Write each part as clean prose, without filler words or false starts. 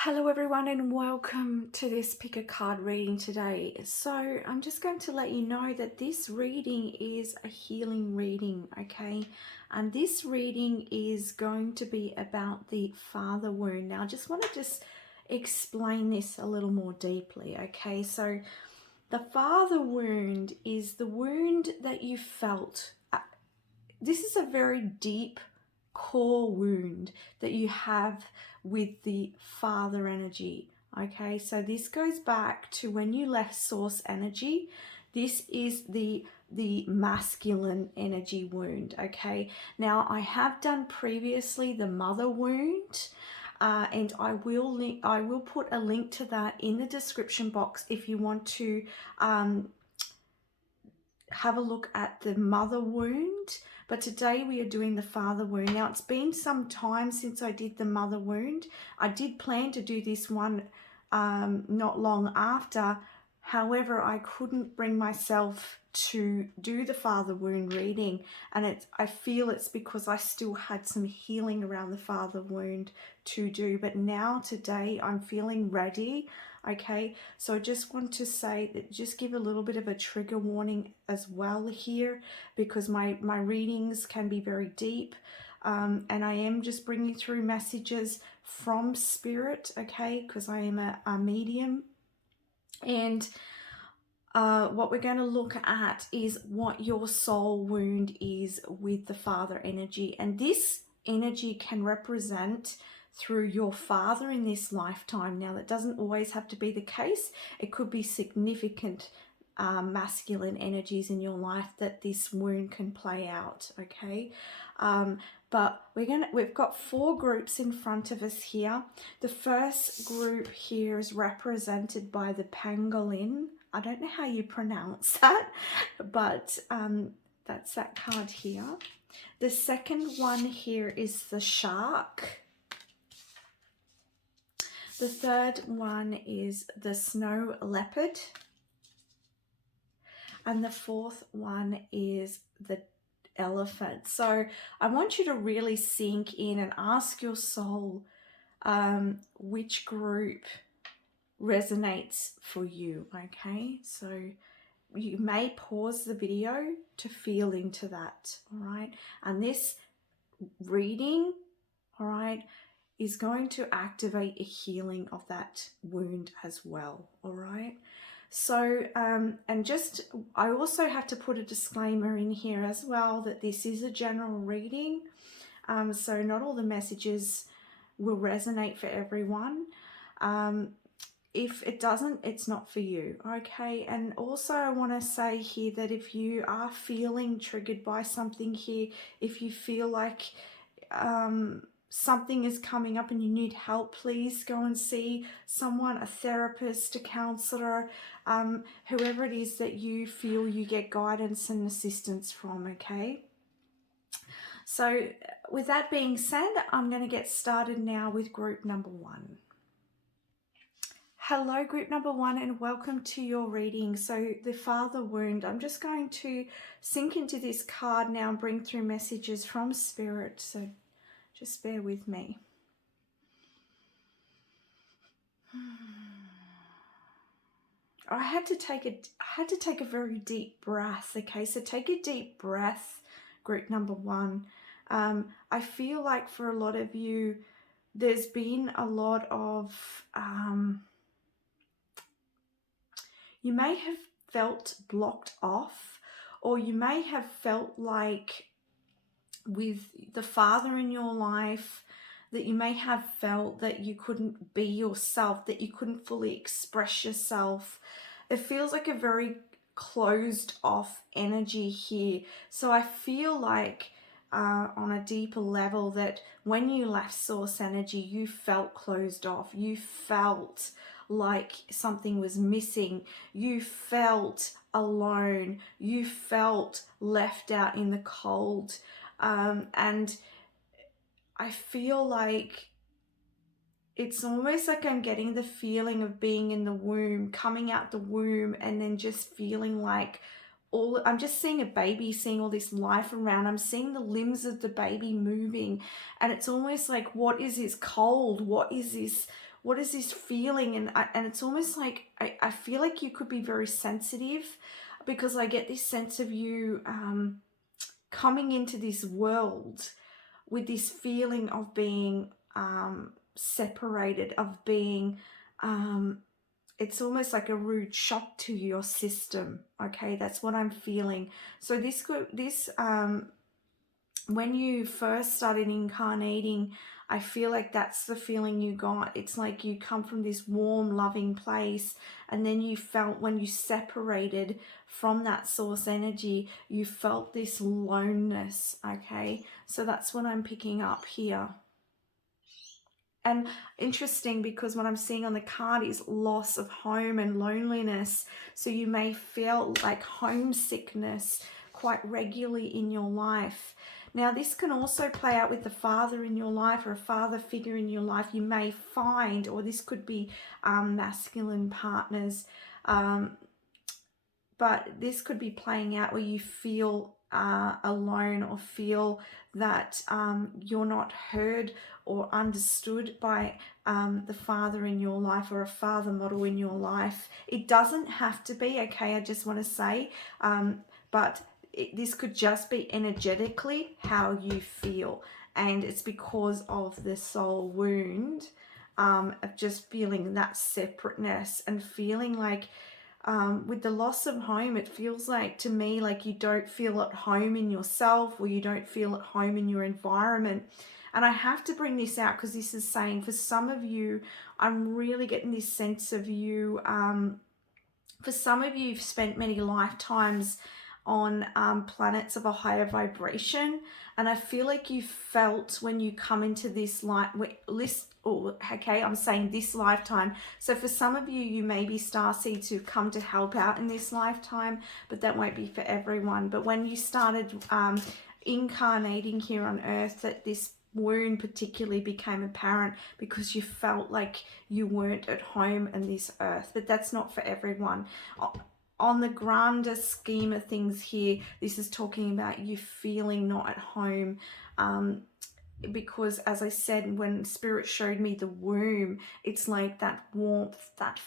Hello everyone and welcome to this pick a card reading today. So I'm just going to let you know that this reading is a healing reading, okay? And this reading is going to be about the father wound. Now I just want to explain this a little more deeply, okay? So the father wound is the wound that you felt. This is a very deep core wound that you have with the father energy. Okay, so this goes back to when you left source energy. This is the masculine energy wound. Okay, now I have done previously the mother wound, and I will put a link to that in the description box if you want to have a look at the mother wound. But today we are doing the father wound. Now it's been some time since I did the mother wound. I did plan to do this one not long after. However, I couldn't bring myself to do the father wound reading, and I feel it's because I still had some healing around the father wound to do. But now today I'm feeling ready. Okay, so I just want to say that, just give a little bit of a trigger warning as well here, because my readings can be very deep, and I am just bringing through messages from spirit, okay, because I am a medium. And what we're going to look at is what your soul wound is with the father energy, and this energy can represent through your father in this lifetime. Now that doesn't always have to be the case. It could be significant masculine energies in your life that this wound can play out, okay? But we've got 4 groups in front of us here. The first group here is represented by the pangolin. I don't know how you pronounce that, but that's that card here. The second one here is the shark. The third one is the snow leopard. And the fourth one is the elephant. So I want you to really sink in and ask your soul which group resonates for you, okay? So you may pause the video to feel into that, all right? And this reading, all right, is going to activate a healing of that wound as well, all right? So, I also have to put a disclaimer in here as well that this is a general reading, so not all the messages will resonate for everyone. If it doesn't, it's not for you, okay? And also I want to say here that if you are feeling triggered by something here, if you feel like something is coming up and you need help, please go and see someone, a therapist, a counselor, whoever it is that you feel you get guidance and assistance from, okay? So with that being said, I'm going to get started now with group number 1. Hello group number 1 and welcome to your reading. So the father wound, I'm just going to sink into this card now and bring through messages from spirit, so just bear with me. I had to take a very deep breath, okay? So take a deep breath, group number 1. I feel like for a lot of you, there's been a lot of you may have felt blocked off, or you may have felt like with the father in your life that you may have felt that you couldn't be yourself, that you couldn't fully express yourself. It feels like a very closed off energy here. So I feel like on a deeper level that when you left source energy, you felt closed off. You felt like something was missing. You felt alone. You felt left out in the cold. And I feel like it's almost like I'm getting the feeling of being in the womb, coming out the womb, and then just feeling like I'm just seeing a baby, seeing all this life around. I'm seeing the limbs of the baby moving, and it's almost like, what is this cold? What is this? what is this feeling? And it's almost like I feel like you could be very sensitive, because I get this sense of you coming into this world with this feeling of being separated, of being it's almost like a rude shock to your system. Okay, that's what I'm feeling. So this when you first started incarnating, I feel like that's the feeling you got. It's like you come from this warm, loving place, and then you felt, when you separated from that source energy, you felt this loneness. Okay, so that's what I'm picking up here. And interesting, because what I'm seeing on the card is loss of home and loneliness. So you may feel like homesickness quite regularly in your life. Now, this can also play out with the father in your life, or a father figure in your life. You may find, or this could be masculine partners, but this could be playing out where you feel alone, or feel that you're not heard or understood by the father in your life, or a father model in your life. It doesn't have to be, okay, I just want to say, but this could just be energetically how you feel, and it's because of the soul wound of just feeling that separateness, and feeling like with the loss of home, it feels like, to me, like you don't feel at home in yourself, or you don't feel at home in your environment. And I have to bring this out, because this is saying, for some of you, I'm really getting this sense of you, for some of you, you've spent many lifetimes on planets of a higher vibration, and I feel like you felt, when you come into this okay, I'm saying this lifetime. So for some of you, you may be starseeds who've come to help out in this lifetime, but that won't be for everyone. But when you started incarnating here on Earth, that this wound particularly became apparent, because you felt like you weren't at home in this earth. But that's not for everyone. On the grander scheme of things here, this is talking about you feeling not at home, because, as I said, when Spirit showed me the womb, it's like that warmth, that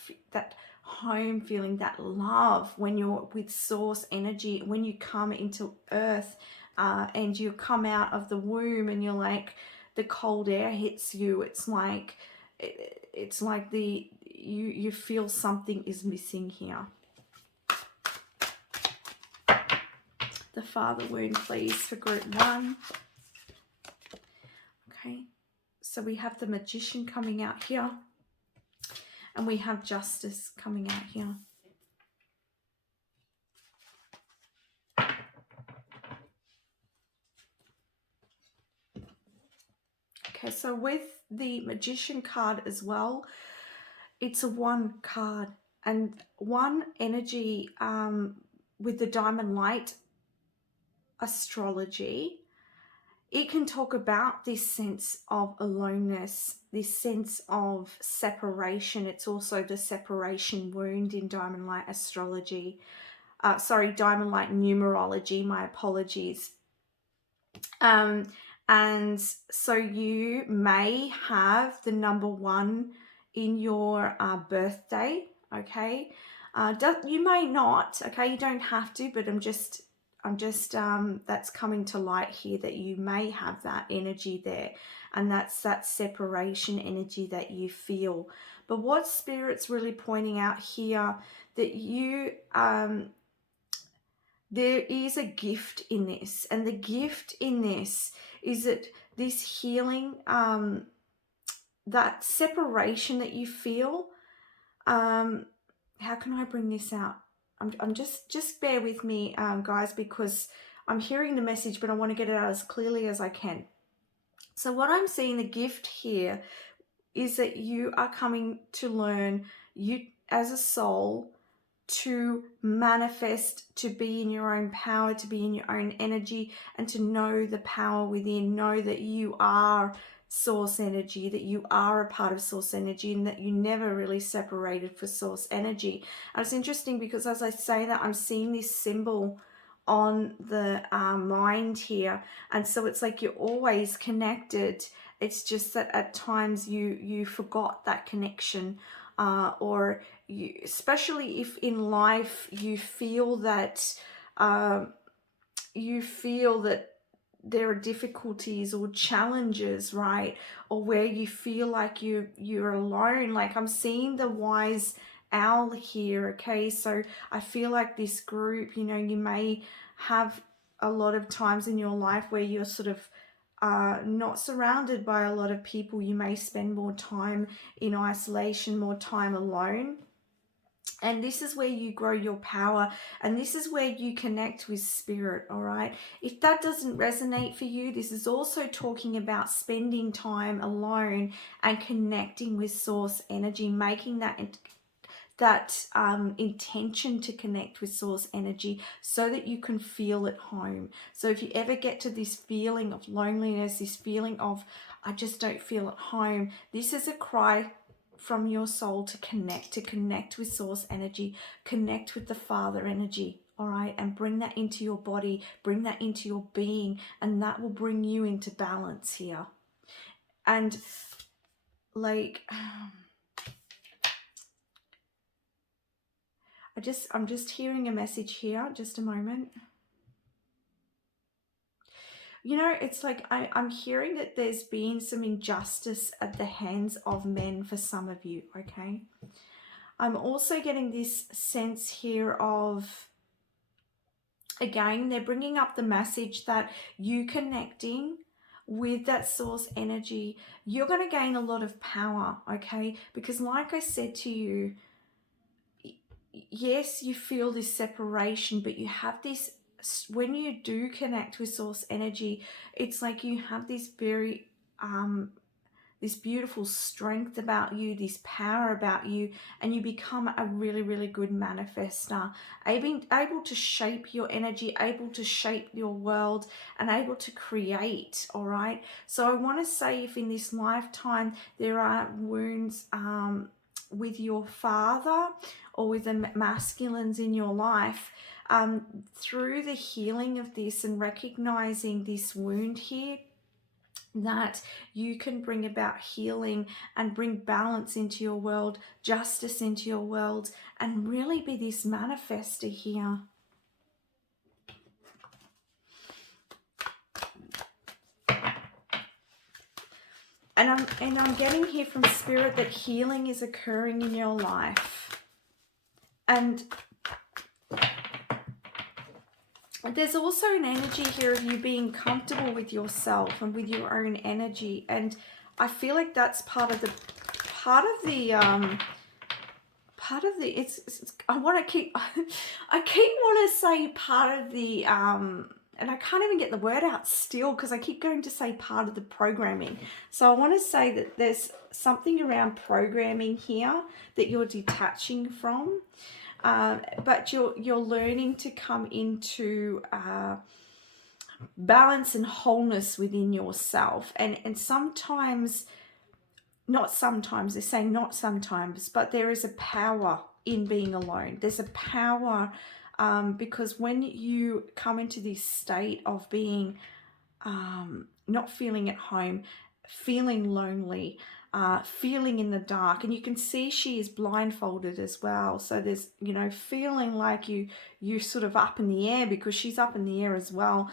home feeling, that love, when you're with source energy, when you come into earth, and you come out of the womb, and you're like, the cold air hits you. It's like you feel something is missing here. The father wound, please, for group 1. Okay, so we have the Magician coming out here, and we have Justice coming out here. Okay, so with the Magician card as well, it's a 1 card, and 1 energy with the Diamond Light astrology. It can talk about this sense of aloneness, this sense of separation. It's also the separation wound in Diamond Light astrology. Diamond Light numerology, my apologies. And so you may have the number 1 in your birthday, okay? You may not, okay? You don't have to, but I'm just that's coming to light here, that you may have that energy there, and that's that separation energy that you feel. But what Spirit's really pointing out here, that you there is a gift in this, and the gift in this is that this healing, that separation that you feel, how can I bring this out? I'm just bear with me, guys, because I'm hearing the message, but I want to get it out as clearly as I can. So what I'm seeing, the gift here, is that you are coming to learn, you as a soul, to manifest, to be in your own power, to be in your own energy, and to know the power within. Know that you are source energy, that you are a part of source energy, and that you never really separated for source energy. And it's interesting, because as I say that, I'm seeing this symbol on the mind here, and so it's like you're always connected, It's just that at times you forgot that connection, or you, especially if in life you feel that there are difficulties or challenges, right? Or where you feel like you're alone. Like I'm seeing the wise owl here, okay? So I feel like this group, you know, you may have a lot of times in your life where you're sort of not surrounded by a lot of people. You may spend more time in isolation, more time alone. And this is where you grow your power, and this is where you connect with spirit, all right? If that doesn't resonate for you, this is also talking about spending time alone and connecting with source energy, making that intention to connect with source energy so that you can feel at home. So if you ever get to this feeling of loneliness, this feeling of I just don't feel at home, this is a cry from your soul to connect with source energy, connect with the Father energy, all right? And bring that into your body, bring that into your being, and that will bring you into balance here. And like I'm just hearing a message here, just a moment. You know, it's like I'm hearing that there's been some injustice at the hands of men for some of you, okay? I'm also getting this sense here of, again, they're bringing up the message that you connecting with that source energy, you're going to gain a lot of power, okay? Because like I said to you, yes, you feel this separation, but you have this, when you do connect with source energy, it's like you have this very this beautiful strength about you, this power about you, and you become a really, really good manifester, able to shape your energy, able to shape your world, and able to create, all right? So I want to say, if in this lifetime there are wounds with your father or with the masculines in your life, through the healing of this and recognizing this wound here, that you can bring about healing and bring balance into your world, justice into your world, and really be this manifester here. And I'm getting here from Spirit that healing is occurring in your life. And there's also an energy here of you being comfortable with yourself and with your own energy. And I feel like that's part of the I want to keep I keep want to say part of the and I can't even get the word out still because I keep going to say part of the programming. So I want to say that there's something around programming here that you're detaching from, but you're learning to come into balance and wholeness within yourself. And sometimes, not sometimes, they're saying not sometimes, but there is a power in being alone. There's a power because when you come into this state of being not feeling at home, feeling lonely, feeling in the dark, and you can see she is blindfolded as well. So there's, you know, feeling like you're sort of up in the air because she's up in the air as well.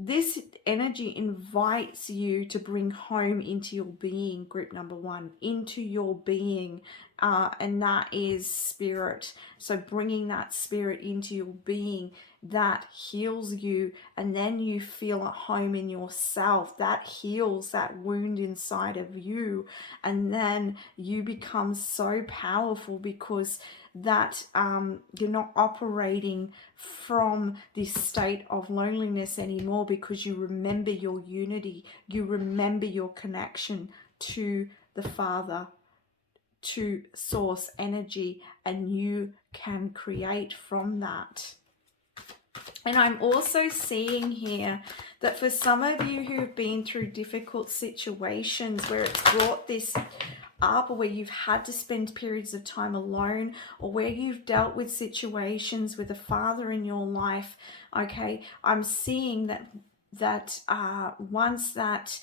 This energy invites you to bring home into your being, group number one, into your being, and that is spirit. So bringing that spirit into your being, that heals you, and then you feel at home in yourself. That heals that wound inside of you, and then you become so powerful because that you're not operating from this state of loneliness anymore, because you remember your unity, you remember your connection to the Father, to source energy, and you can create from that. And I'm also seeing here that for some of you who have been through difficult situations where it's brought this up, or where you've had to spend periods of time alone, or where you've dealt with situations with a father in your life, okay, I'm seeing that once that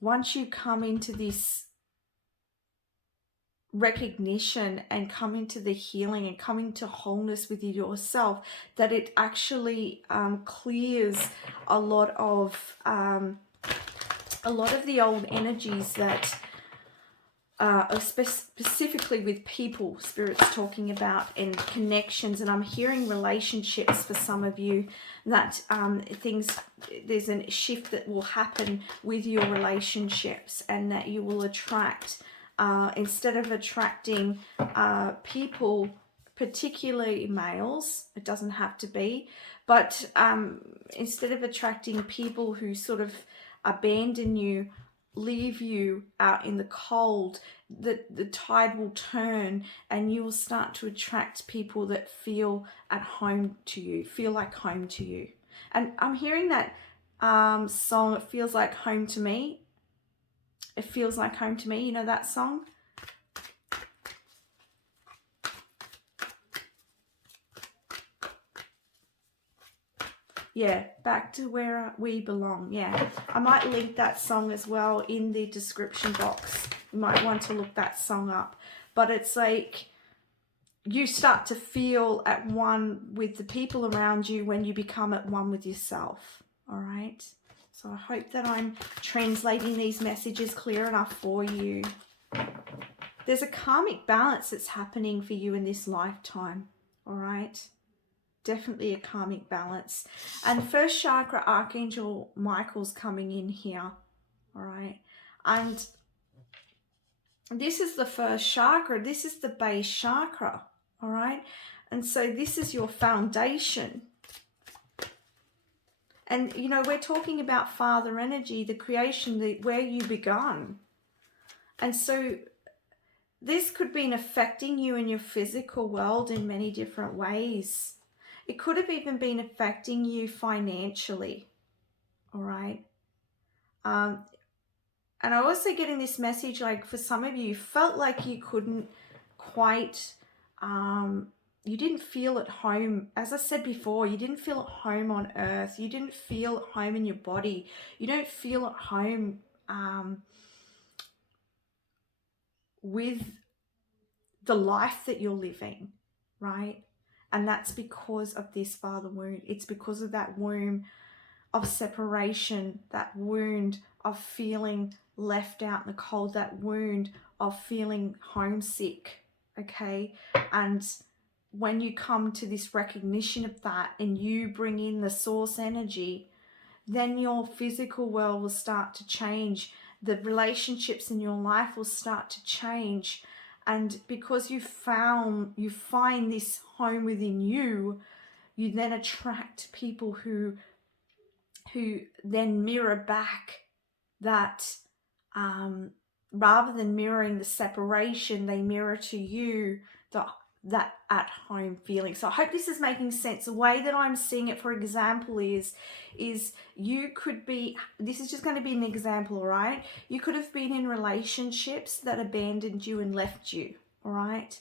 once you come into this recognition and come into the healing and come into wholeness with yourself, that it actually clears a lot of the old energies that specifically with people, Spirit's talking about, and connections. And I'm hearing relationships for some of you, that there's a shift that will happen with your relationships, and that you will attract, instead of attracting people, particularly males, it doesn't have to be, but instead of attracting people who sort of abandon you, leave you out in the cold, the tide will turn, and you will start to attract people that feel at home to you, feel like home to you. And I'm hearing that song, It Feels Like Home to Me. It Feels Like Home to Me. You know that song? Yeah, back to where we belong. Yeah, I might link that song as well in the description box. You might want to look that song up. But it's like you start to feel at one with the people around you when you become at one with yourself. All right? So I hope that I'm translating these messages clear enough for you. There's a karmic balance that's happening for you in this lifetime. All right? Definitely a karmic balance. And first chakra, Archangel Michael's coming in here. All right. And this is the first chakra. This is the base chakra. All right. And so this is your foundation. And, you know, we're talking about father energy, the creation, where you begun. And so this could be affecting you in your physical world in many different ways. It could have even been affecting you financially, all right? And I'm also getting this message, like for some of you, felt like you couldn't quite, you didn't feel at home. As I said before, you didn't feel at home on earth. You didn't feel at home in your body. You don't feel at home with the life that you're living, right? And that's because of this father wound. It's because of that womb of separation, that wound of feeling left out in the cold, that wound of feeling homesick, okay? And when you come to this recognition of that and you bring in the source energy, then your physical world will start to change. The relationships in your life will start to change. And because you find this home within you, you then attract people who then mirror back that, rather than mirroring the separation, they mirror to you that at home feeling. So I hope this is making sense. The way that I'm seeing it, for example, is you could be, this is just going to be an example, all right? You could have been in relationships that abandoned you and left you, all right?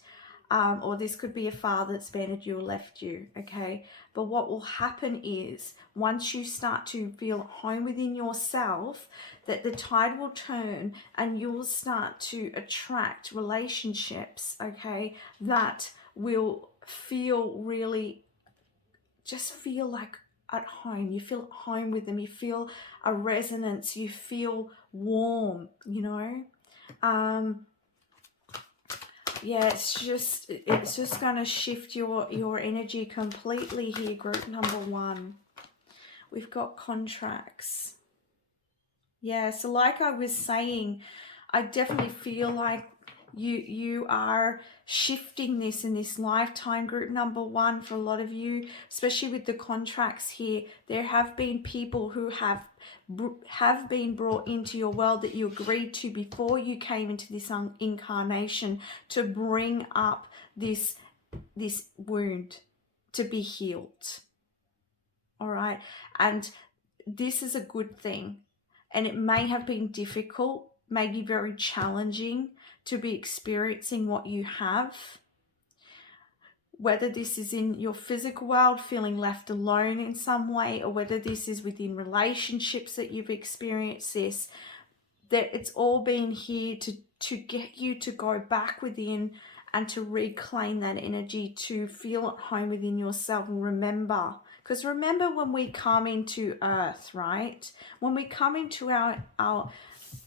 Or this could be a father that's abandoned you or left you, okay? But what will happen is, once you start to feel home within yourself, that the tide will turn and you'll start to attract relationships, okay, that will feel really, just feel like at home. You feel at home with them. You feel a resonance. You feel warm, you know? Yeah, it's just going to shift your energy completely here, group number one. We've got contracts. Yeah, so like I was saying, I definitely feel like you are shifting this in this lifetime, group number one. For a lot of you, especially with the contracts here, there have been people who have been brought into your world that you agreed to before you came into this incarnation, to bring up this wound to be healed. All right, and this is a good thing, and it may have been difficult, maybe very challenging to be experiencing what you have, whether this is in your physical world, feeling left alone in some way, or whether this is within relationships that you've experienced this. that it's all been here to get you to go back within and to reclaim that energy, to feel at home within yourself. And remember, because remember when we come into earth, right? When we come into our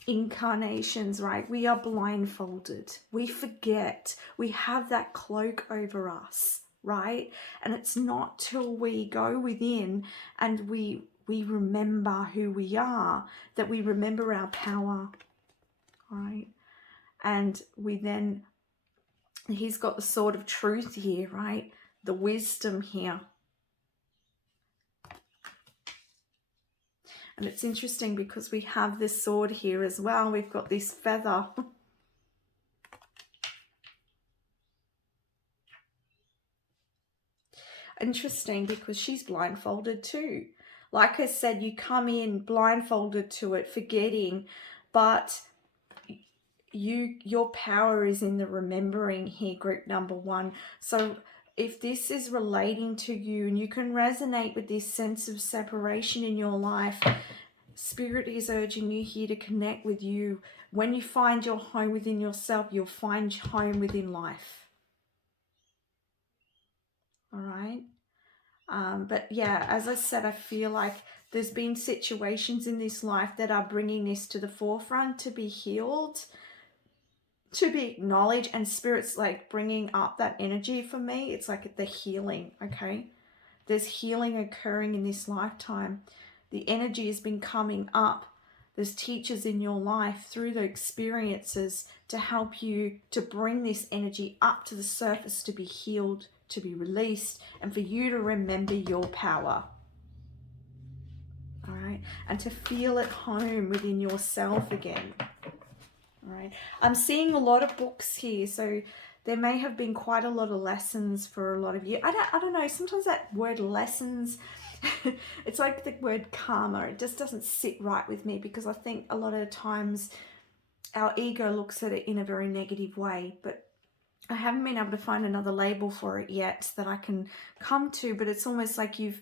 incarnations, right, we are blindfolded. We forget. We have that cloak over us, right? And it's not till we go within and we remember who we are, that we remember our power, right? And we then, he's got the sword of truth here, right? The wisdom here. And it's interesting because we have this sword here as well. We've got this feather. Interesting because she's blindfolded too. Like I said, you come in blindfolded to it, forgetting, but your power is in the remembering here, group number one. So if this is relating to you and you can resonate with this sense of separation in your life, Spirit is urging you here to connect with you. When you find your home within yourself, you'll find home within life. All right. But yeah, as I said, I feel like there's been situations in this life that are bringing this to the forefront to be healed, to be acknowledged, and Spirit's like bringing up that energy for me. It's like the healing, okay? There's healing occurring in this lifetime. The energy has been coming up. There's teachers in your life through the experiences to help you to bring this energy up to the surface, to be healed, to be released, and for you to remember your power. All right, and to feel at home within yourself again. All right, I'm seeing a lot of books here, so there may have been quite a lot of lessons for a lot of you. I don't know, sometimes that word lessons, it's like the word karma. It just doesn't sit right with me, because I think a lot of times our ego looks at it in a very negative way, but I haven't been able to find another label for it yet that I can come to. But it's almost like you've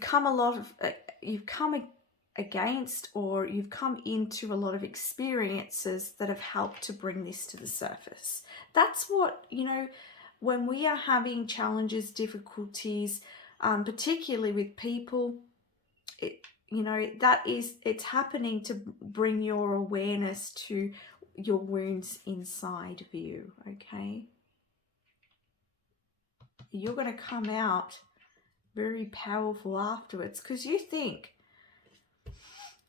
come against, or you've come into a lot of experiences that have helped to bring this to the surface. That's what, you know, when we are having challenges, difficulties, particularly with people, it's happening to bring your awareness to your wounds inside of you, okay? You're going to come out very powerful afterwards, because you think,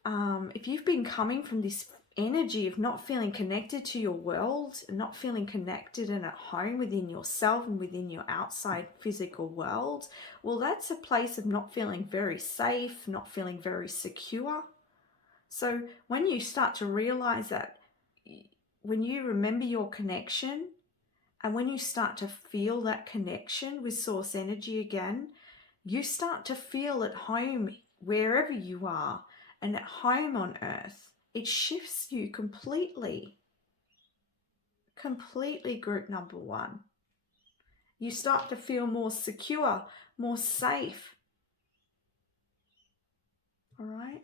if you've been coming from this energy of not feeling connected to your world, and not feeling connected and at home within yourself and within your outside physical world, well, that's a place of not feeling very safe, not feeling very secure. So when you start to realize that, when you remember your connection, and when you start to feel that connection with source energy again, you start to feel at home wherever you are, and at home on earth. It shifts you completely. Completely, group number one. You start to feel more secure, more safe. All right?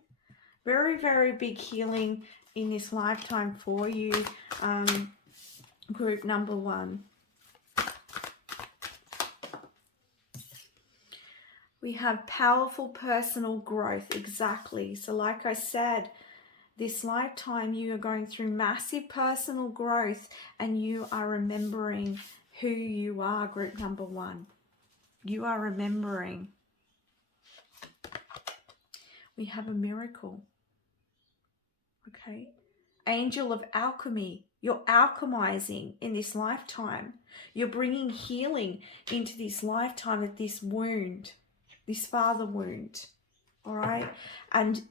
Very, very big healing in this lifetime for you, group number one. We have powerful personal growth, exactly. So like I said, this lifetime you are going through massive personal growth, and you are remembering who you are, group number one. You are remembering. We have a miracle, okay? Angel of alchemy. You're alchemizing in this lifetime. You're bringing healing into this lifetime of this wound, this father wound, all right? And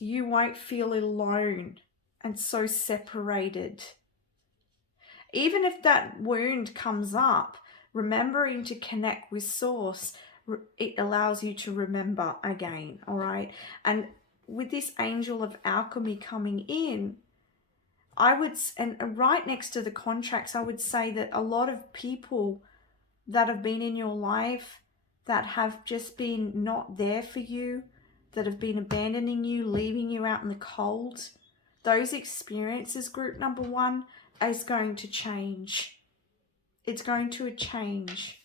you won't feel alone and so separated. Even if that wound comes up, remembering to connect with source, it allows you to remember again, all right? And with this angel of alchemy coming in, and right next to the contracts, I would say that a lot of people that have been in your life that have just been not there for you, that have been abandoning you, leaving you out in the cold, those experiences, group number one, is going to change. It's going to change.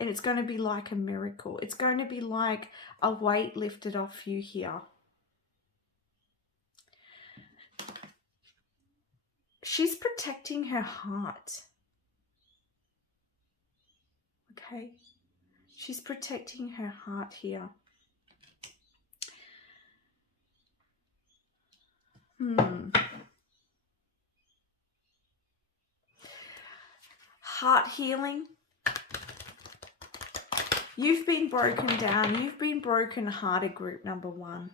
And it's going to be like a miracle. It's going to be like a weight lifted off you here. She's protecting her heart. Okay? She's protecting her heart here. Heart healing. You've been broken down. You've been broken-hearted, group number one.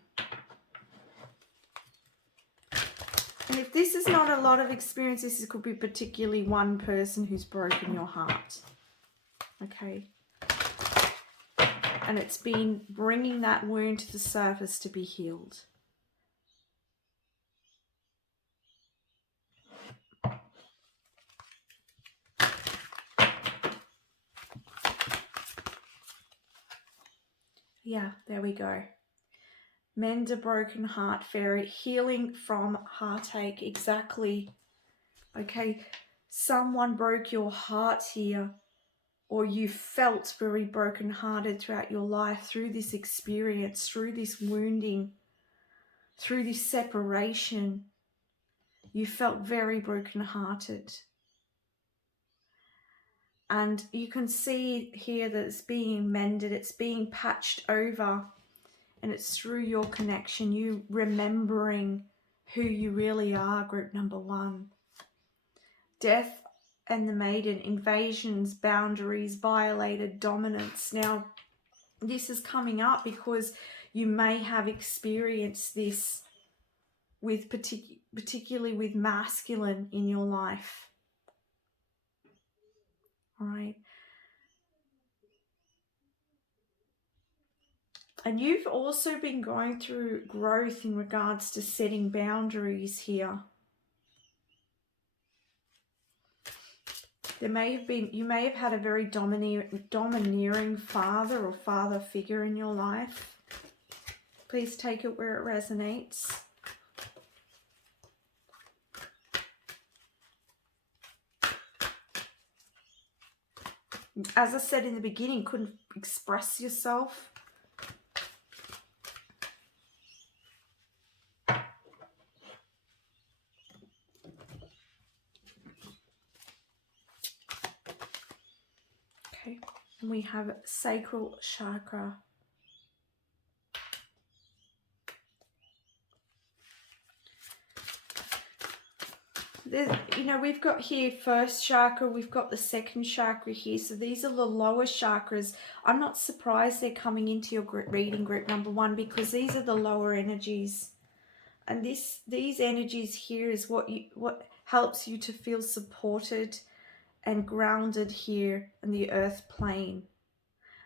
And if this is not a lot of experience, this could be particularly one person who's broken your heart. Okay? And it's been bringing that wound to the surface to be healed. Yeah, there we go. Mend a broken heart, fairy. Healing from heartache. Exactly. Okay. Someone broke your heart here, or you felt very broken-hearted throughout your life through this experience, through this wounding, through this separation. You felt very broken-hearted. And you can see here that it's being mended, it's being patched over, and it's through your connection, you remembering who you really are, group number one. Death and the maiden, invasions, boundaries, violated, dominance. Now, this is coming up because you may have experienced this with particularly with masculine in your life. All right. And you've also been going through growth in regards to setting boundaries here. You may have had a very domineering father or father figure in your life. Please take it where it resonates. As I said in the beginning, couldn't express yourself. Okay, and we have sacral chakra. We've got here first chakra, we've got the second chakra here. So these are the lower chakras. I'm not surprised they're coming into your reading, group number one, because these are the lower energies. And these energies here is what helps you to feel supported and grounded here in the earth plane.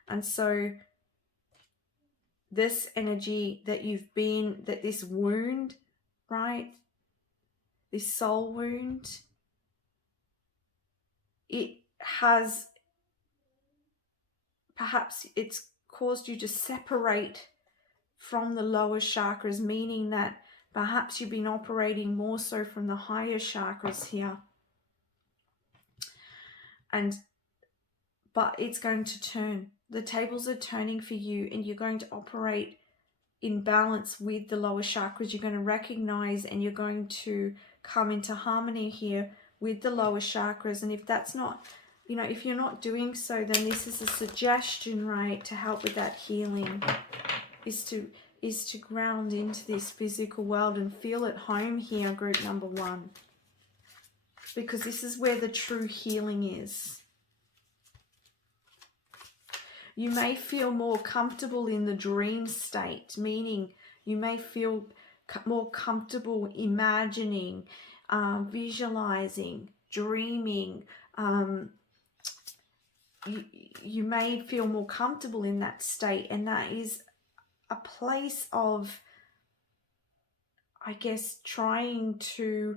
And so this energy that this wound, right? This soul wound, perhaps it's caused you to separate from the lower chakras, meaning that perhaps you've been operating more so from the higher chakras here. But it's going to turn. The tables are turning for you, and you're going to operate in balance with the lower chakras. You're going to recognize and you're going to come into harmony here with the lower chakras. And if that's not, if you're not doing so, then this is a suggestion, right, to help with that healing, is to ground into this physical world and feel at home here, group number one, because this is where the true healing is. You may feel more comfortable in the dream state, meaning you may feel more comfortable imagining, visualizing, dreaming. You may feel more comfortable in that state, and that is a place of, I guess, trying to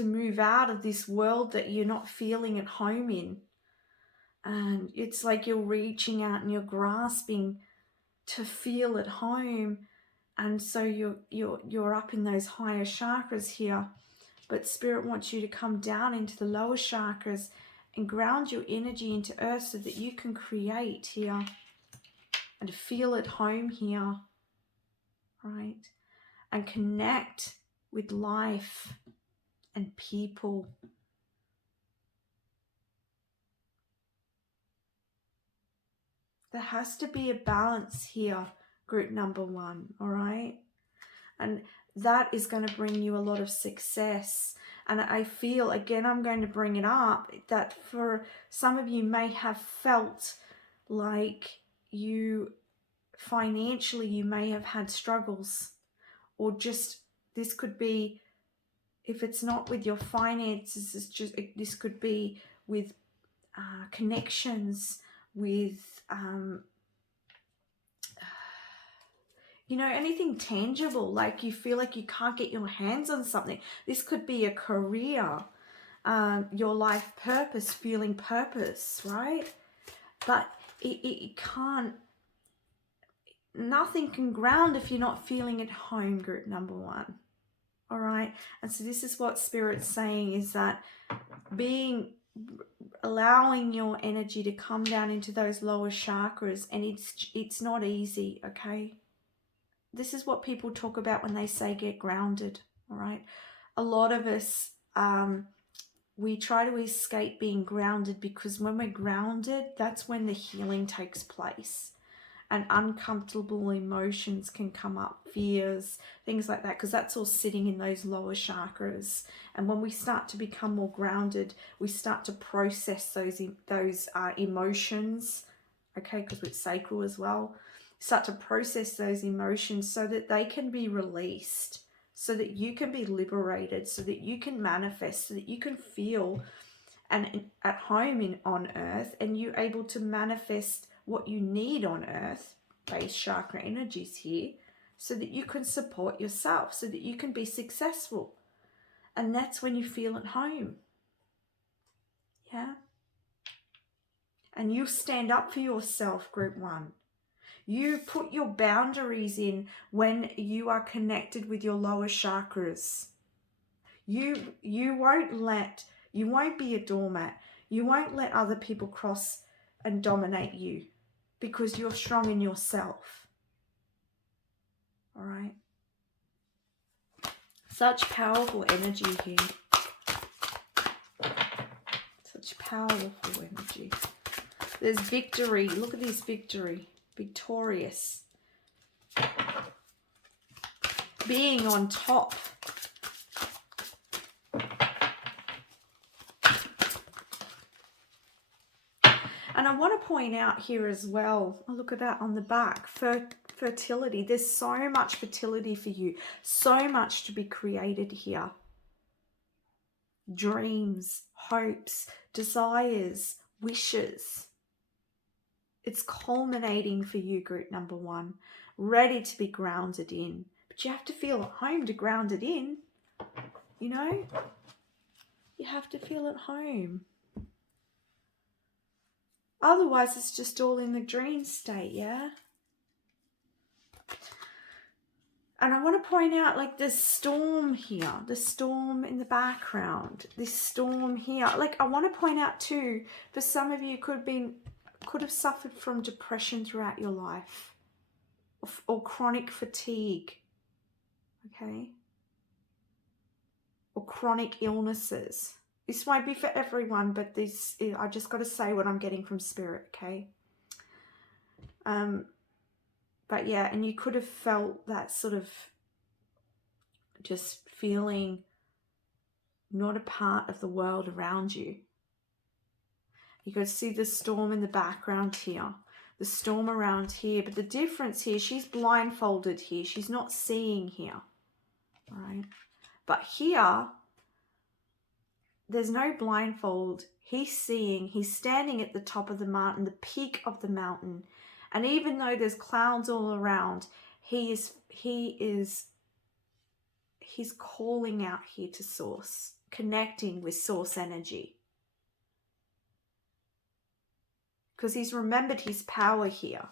move out of this world that you're not feeling at home in. And it's like you're reaching out and you're grasping to feel at home. And so you're up in those higher chakras here, but Spirit wants you to come down into the lower chakras and ground your energy into earth so that you can create here and feel at home here, right? And connect with life and people. There has to be a balance here, group number 1, all right? And that is going to bring you a lot of success. And I feel, again, I'm going to bring it up, that for some of you may have felt like you financially, you may have had struggles, or just, this could be, if it's not with your finances, it's just, this could be with connections, with you know, anything tangible, like you feel like you can't get your hands on something. This could be a career, your life purpose, feeling purpose, right? But it can't, nothing can ground if you're not feeling at home, group number 1. All right. And so this is what Spirit's saying, is that allowing your energy to come down into those lower chakras, and it's not easy, okay? This is what people talk about when they say get grounded, all right? A lot of us, we try to escape being grounded, because when we're grounded, that's when the healing takes place. And uncomfortable emotions can come up, fears, things like that, because that's all sitting in those lower chakras. And when we start to become more grounded, we start to process those emotions, okay, because it's sacral as well. Start to process those emotions so that they can be released, so that you can be liberated, so that you can manifest, so that you can feel and at home on earth, and you're able to manifest what you need on earth, base chakra energies here, so that you can support yourself, so that you can be successful. And that's when you feel at home. Yeah? And you stand up for yourself, group 1. You put your boundaries in when you are connected with your lower chakras. You won't be a doormat. You won't let other people cross and dominate you, because you're strong in yourself. All right? Such powerful energy here. Such powerful energy. There's victory. Look at this victory. Victorious. Being on top. And I want to point out here as well, oh, look at that on the back, fertility. There's so much fertility for you, so much to be created here. Dreams, hopes, desires, wishes. It's culminating for you, group number 1, ready to be grounded in. But you have to feel at home to ground it in, you know? You have to feel at home. Otherwise, it's just all in the dream state, yeah? And I want to point out, like, this storm here, the storm in the background, this storm here. Like, I want to point out too, for some of you could have suffered from depression throughout your life, or chronic fatigue, okay? Or chronic illnesses. This won't be for everyone, but this, I just got to say what I'm getting from Spirit, okay? But yeah, and you could have felt that sort of just feeling not a part of the world around you. You could see the storm in the background here, the storm around here, but the difference here, she's blindfolded here. She's not seeing here, all right? But here, there's no blindfold. He's seeing, he's standing at the top of the mountain, the peak of the mountain. And even though there's clouds all around, he's calling out here to source, connecting with source energy. Because he's remembered his power here.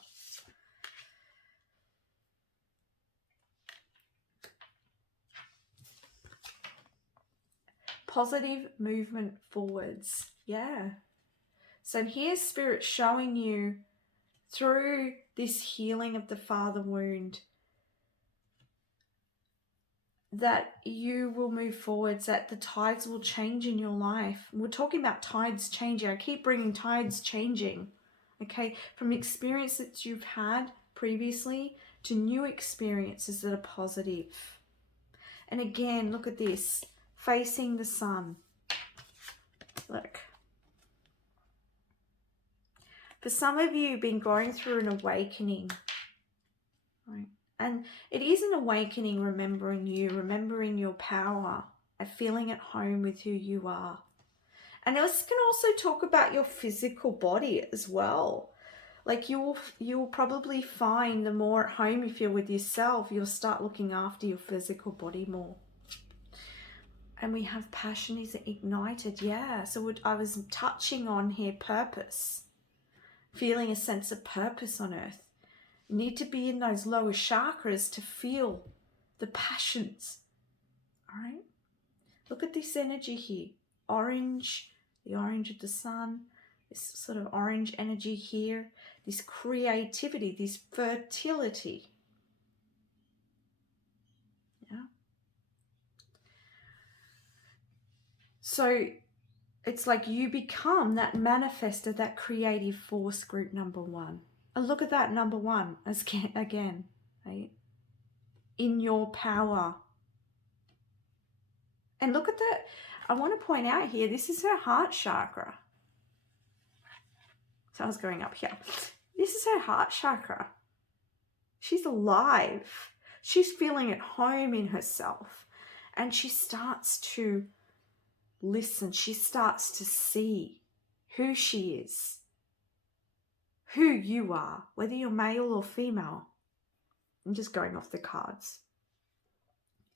Positive movement forwards. Yeah. So here's Spirit showing you through this healing of the father wound that you will move forwards, that the tides will change in your life. We're talking about tides changing. I keep bringing tides changing, okay? From experience that you've had previously to new experiences that are positive. And again, look at this, facing the sun. Look. For some of you, you've been going through an awakening, right? And it is an awakening, remembering you, remembering your power, and feeling at home with who you are. And this can also talk about your physical body as well. Like you'll probably find the more at home you feel with yourself, you'll start looking after your physical body more. And we have passion is ignited, yeah. So I was touching on here purpose, feeling a sense of purpose on earth. You need to be in those lower chakras to feel the passions, all right? Look at this energy here. Orange, the orange of the sun, this sort of orange energy here, this creativity, this fertility. Yeah. So it's like you become that manifester, that creative force, group number one. And look at that, number one, again, right? In your power. And look at that. I want to point out here, this is her heart chakra. So I was going up here. This is her heart chakra. She's alive. She's feeling at home in herself. And she starts to listen. She starts to see who she is, who you are, whether you're male or female. I'm just going off the cards.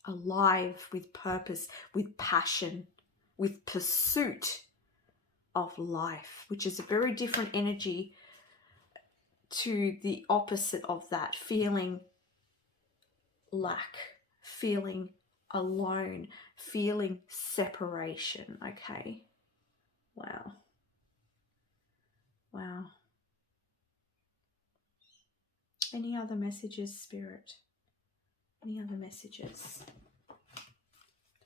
Alive with purpose, with passion, with pursuit of life, which is a very different energy to the opposite of that, feeling lack, feeling alone, feeling separation, okay? Wow. Wow. Any other messages, Spirit? Any other messages?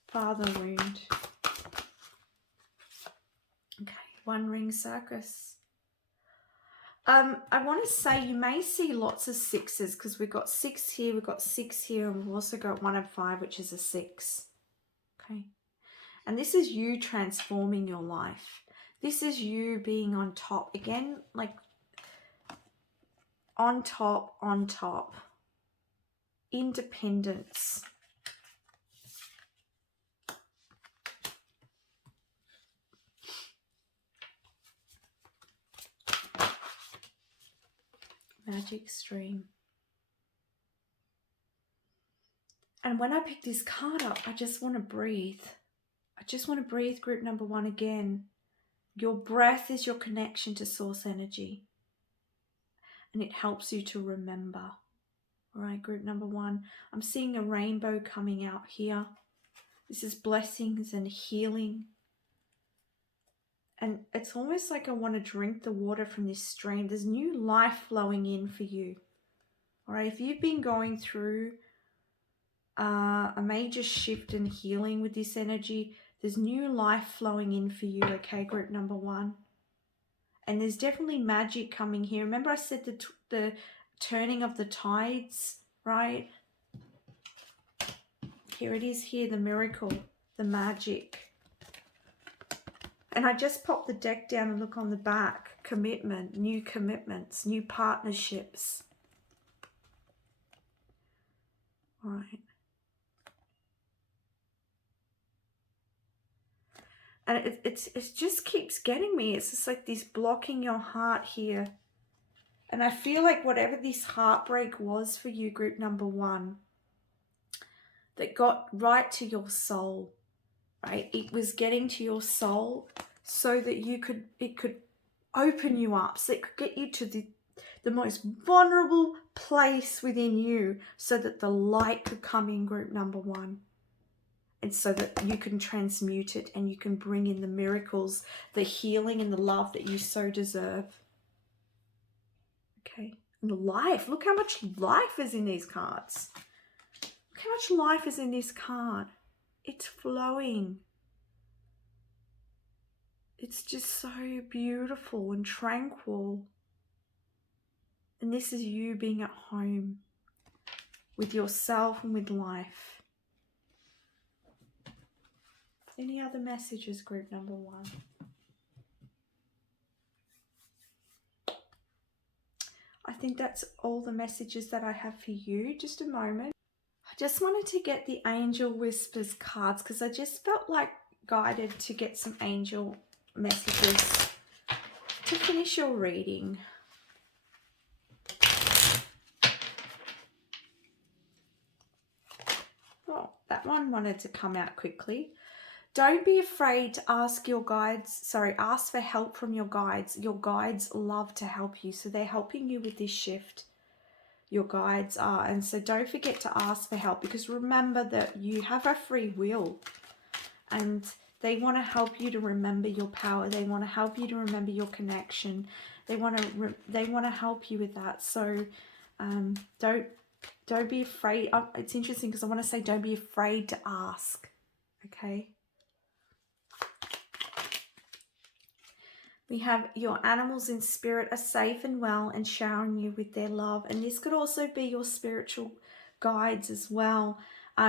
Father wound. Okay, one ring circus. I want to say you may see lots of sixes because we've got 6 here, we've got 6 here, and we've also got 1 and 5, which is a 6. Okay. And this is you transforming your life. This is you being on top. Again, like on top, on top. Independence. Magic stream. And when I pick this card up, I just want to breathe. I just want to breathe, group number 1 again. Your breath is your connection to source energy. And it helps you to remember. All right, group number 1. I'm seeing a rainbow coming out here. This is blessings and healing. And it's almost like I want to drink the water from this stream. There's new life flowing in for you. All right, if you've been going through a major shift in healing with this energy, there's new life flowing in for you, okay, group number 1. And there's definitely magic coming here. Remember I said the turning of the tides, right? Here it is here, the miracle, the magic. And I just popped the deck down and look on the back. Commitment, new commitments, new partnerships. All right. And it just keeps getting me. It's just like this blocking your heart here. And I feel like whatever this heartbreak was for you, group number 1, that got right to your soul, right? It was getting to your soul so that it could open you up, so it could get you to the most vulnerable place within you so that the light could come in, group number 1. and so that you can transmute it and you can bring in the miracles, the healing and the love that you so deserve. Okay, and life. Look how much life is in these cards. Look how much life is in this card. It's flowing. It's just so beautiful and tranquil. And this is you being at home with yourself and with life. Any other messages, group number 1? I think that's all the messages that I have for you. Just a moment. I just wanted to get the Angel Whispers cards because I just felt like guided to get some angel messages to finish your reading. Well, that one wanted to come out quickly. Don't be afraid to ask your guides, ask for help from your guides. Your guides love to help you, so they're helping you with this shift. Your guides are, and so don't forget to ask for help, because remember that you have a free will and they want to help you to remember your power. They want to help you to remember your connection. They want to help you with that. So don't be afraid. It's interesting because I want to say don't be afraid to ask. Okay. We have your animals in spirit are safe and well and showering you with their love. And this could also be your spiritual guides as well,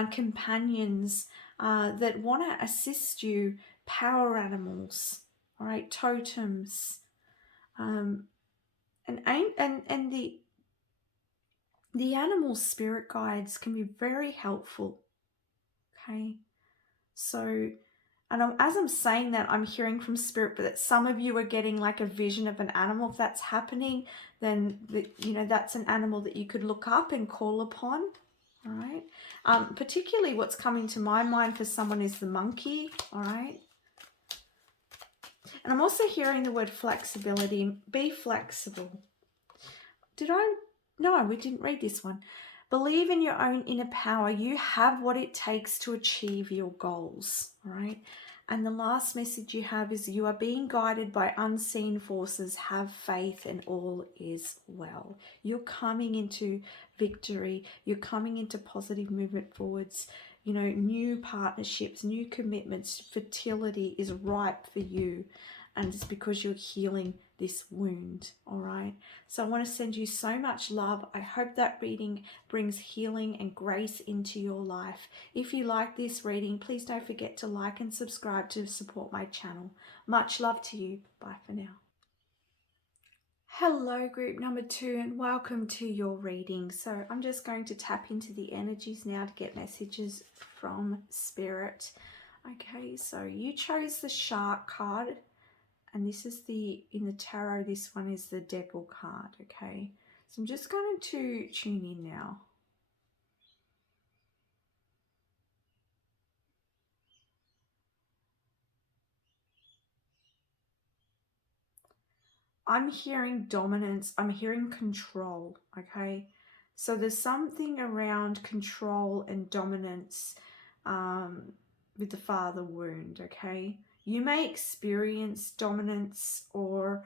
companions that want to assist you, power animals, all right, totems, and the animal spirit guides can be very helpful. Okay, so. And as I'm saying that, I'm hearing from spirit, but that some of you are getting like a vision of an animal. If that's happening, then that's an animal that you could look up and call upon. All right. Particularly what's coming to my mind for someone is the monkey. All right. And I'm also hearing the word flexibility. Be flexible. No, we didn't read this one. Believe in your own inner power. You have what it takes to achieve your goals, all right? And the last message you have is you are being guided by unseen forces. Have faith and all is well. You're coming into victory. You're coming into positive movement forwards. New partnerships, new commitments, fertility is ripe for you. And it's because you're healing this wound, all right? So I want to send you so much love. I hope that reading brings healing and grace into your life. If you like this reading, please don't forget to like and subscribe to support my channel. Much love to you. Bye for now. Hello, group number 2, and welcome to your reading. So I'm just going to tap into the energies now to get messages from Spirit. Okay, so you chose the Shark card. And this is in the tarot, this one is the Devil card, okay? So I'm just going to tune in now. I'm hearing dominance, I'm hearing control, okay? So there's something around control and dominance with the father wound, okay? You may experience dominance or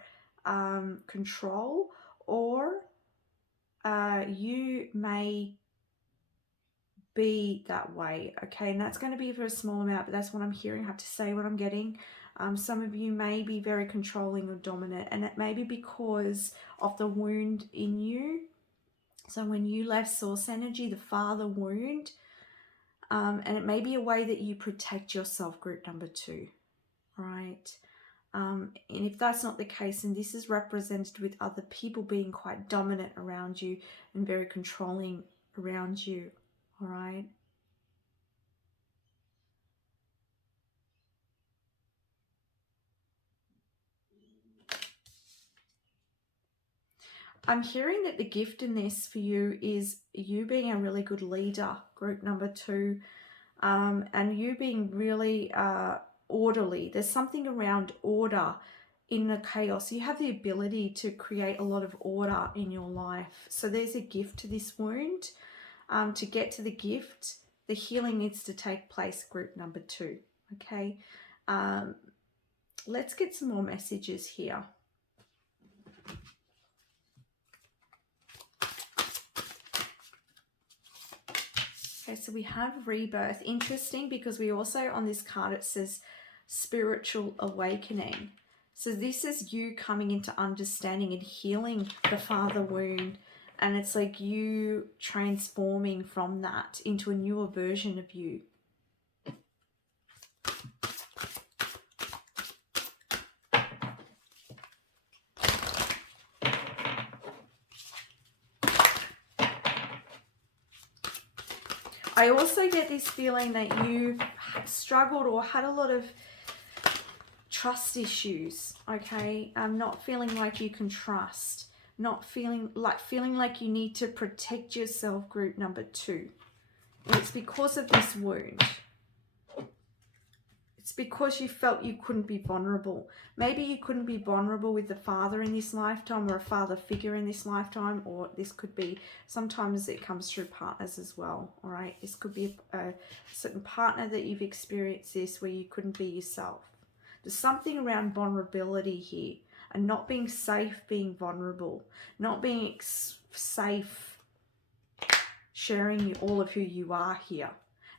control, or you may be that way, okay? And that's going to be for a small amount, but that's what I'm hearing. I have to say what I'm getting. Some of you may be very controlling or dominant, and it may be because of the wound in you. So when you left source energy, the father wound, and it may be a way that you protect yourself, group number 2, right? And if that's not the case, and this is represented with other people being quite dominant around you and very controlling around you, all right? I'm hearing that the gift in this for you is you being a really good leader, group number 2, and you being really orderly. There's something around order in the chaos. You have the ability to create a lot of order in your life. So there's a gift to this wound. To get to the gift, The healing needs to take place, group number 2. Okay, let's get some more messages here. Okay, so we have rebirth. Interesting, because we also, on this card, it says spiritual awakening. So this is you coming into understanding and healing the father wound. And it's like you transforming from that into a newer version of you. I also get this feeling that you struggled or had a lot of trust issues, okay? Not feeling like you can trust, not feeling like you need to protect yourself, group number 2. And it's because of this wound. It's because you felt you couldn't be vulnerable. Maybe you couldn't be vulnerable with the father in this lifetime, or a father figure in this lifetime, or this could be, sometimes it comes through partners as well, all right? This could be a certain partner that you've experienced this where you couldn't be yourself. There's something around vulnerability here, and not being safe being vulnerable, not being safe sharing all of who you are here,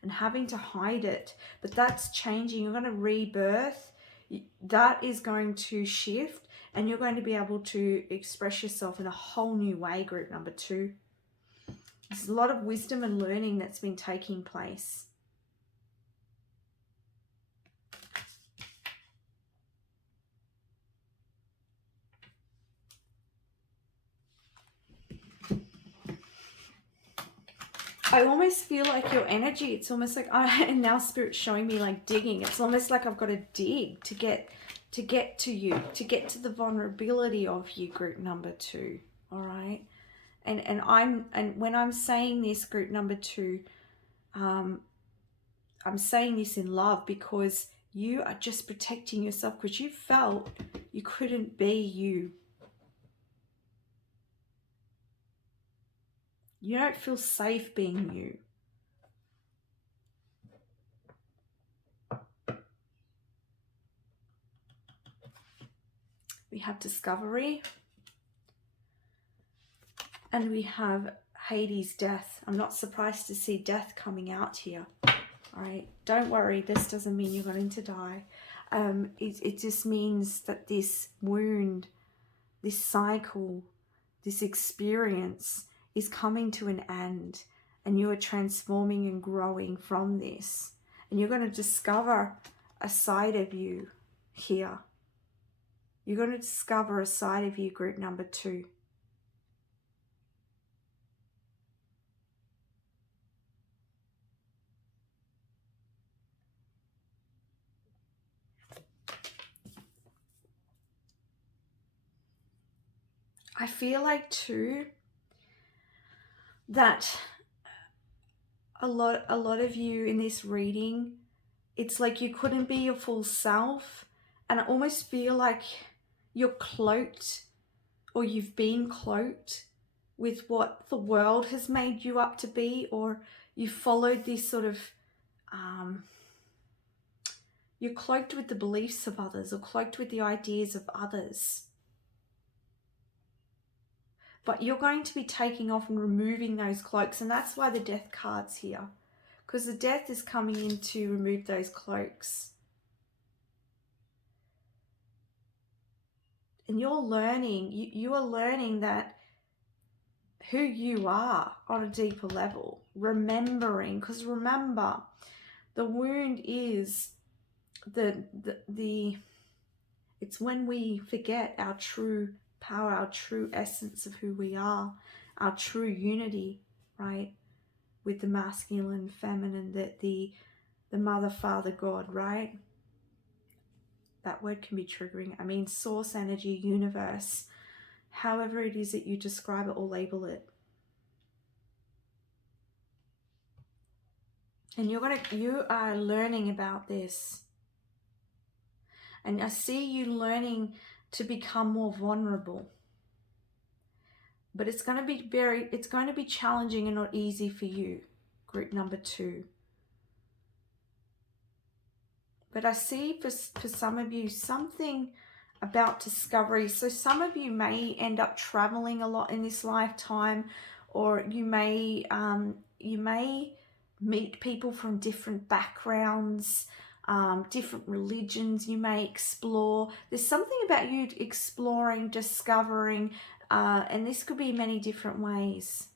and having to hide it. But that's changing. You're going to rebirth. That is going to shift, and you're going to be able to express yourself in a whole new way, group number 2. There's a lot of wisdom and learning that's been taking place. I almost feel like your energy, it's almost like, and now Spirit's showing me like digging. It's almost like I've got to dig to get to you, to get to the vulnerability of you, group number 2. All right. And when I'm saying this, group number 2, I'm saying this in love, because you are just protecting yourself, because you felt you couldn't be you. You don't feel safe being you. We have discovery. And we have Hades, death. I'm not surprised to see death coming out here. All right. Don't worry. This doesn't mean you're going to die. It just means that this wound, this cycle, this experience is coming to an end, and you are transforming and growing from this. And you're going to discover a side of you here. You're going to discover a side of you, group number 2. I feel like too that a lot of you in this reading, it's like you couldn't be your full self, and I almost feel like you're cloaked, or you've been cloaked with what the world has made you up to be, or you followed this sort of you're cloaked with the beliefs of others, or cloaked with the ideas of others. But you're going to be taking off and removing those cloaks. And that's why the death card's here. Because the death is coming in to remove those cloaks. And you're learning, you are learning that who you are on a deeper level. Remembering, because remember, the wound is it's when we forget our true power, our true essence of who we are, our true unity, right, with the masculine, feminine, the mother, father, God, right? That word can be triggering. I mean, source energy, universe, however it is that you describe it or label it. And you are learning about this. And I see you learning to become more vulnerable. But it's going to be challenging and not easy for you, group number 2. But I see for some of you something about discovery. So some of you may end up traveling a lot in this lifetime, or you may meet people from different backgrounds, different religions. You may explore. There's something about you exploring, discovering, and this could be many different ways.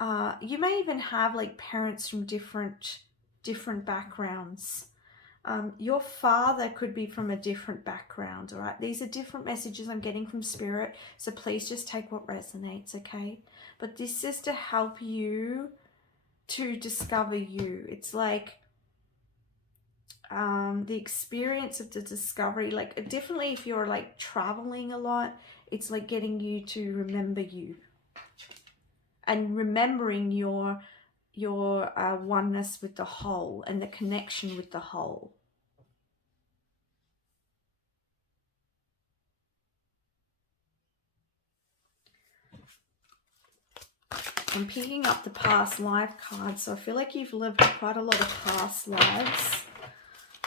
You may even have like parents from different backgrounds. Your father could be from a different background, all right? These are different messages I'm getting from Spirit, so please just take what resonates, okay? But this is to help you to discover you. It's like the experience of the discovery, like definitely if you're like traveling a lot, it's like getting you to remember you and remembering your oneness with the whole and the connection with the whole. I'm picking up the past life card, so I feel like you've lived quite a lot of past lives.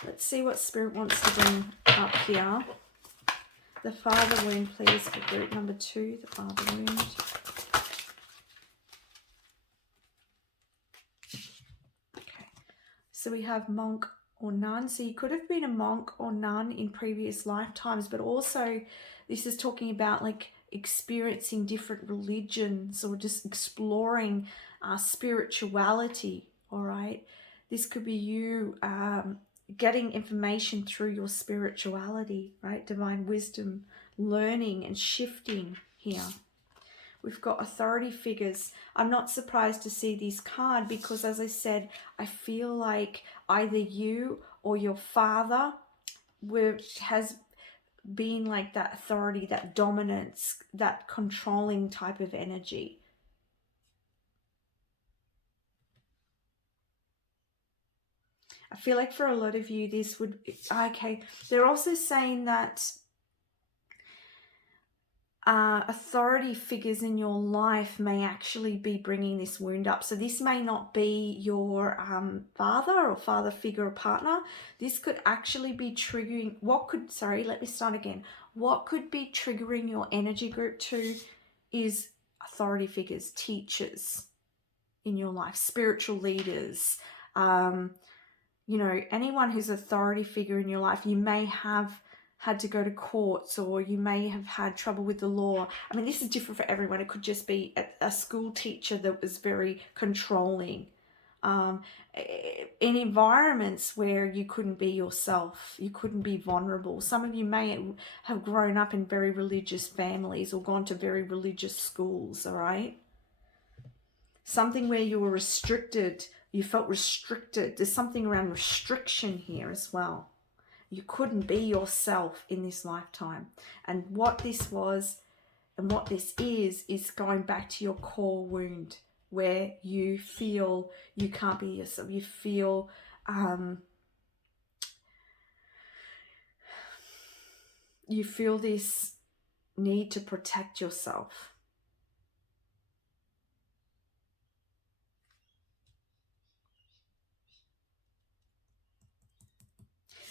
Let's see what Spirit wants to bring up here. The Father Wound, please, for group number 2, the Father Wound. Okay, so we have monk or nun. So you could have been a monk or nun in previous lifetimes, but also this is talking about like experiencing different religions or just exploring spirituality. All right, this could be you getting information through your spirituality, right? Divine wisdom, learning and shifting here. We've got authority figures. I'm not surprised to see this card because, as I said, I feel like either you or your father has being like that authority, that dominance, that controlling type of energy. I feel like for a lot of you, this would, okay, they're also saying that authority figures in your life may actually be bringing this wound up. So this may not be your father or father figure or partner. This could actually be triggering, what could be triggering your energy group 2 is authority figures, teachers in your life, spiritual leaders, you know, anyone who's authority figure in your life. You may have had to go to courts, or you may have had trouble with the law. I mean, this is different for everyone. It could just be a school teacher that was very controlling. In environments where you couldn't be yourself, you couldn't be vulnerable. Some of you may have grown up in very religious families or gone to very religious schools, all right? Something where you were restricted, you felt restricted. There's something around restriction here as well. You couldn't be yourself in this lifetime. And what this was and what this is going back to your core wound, where you feel you can't be yourself. You feel this need to protect yourself.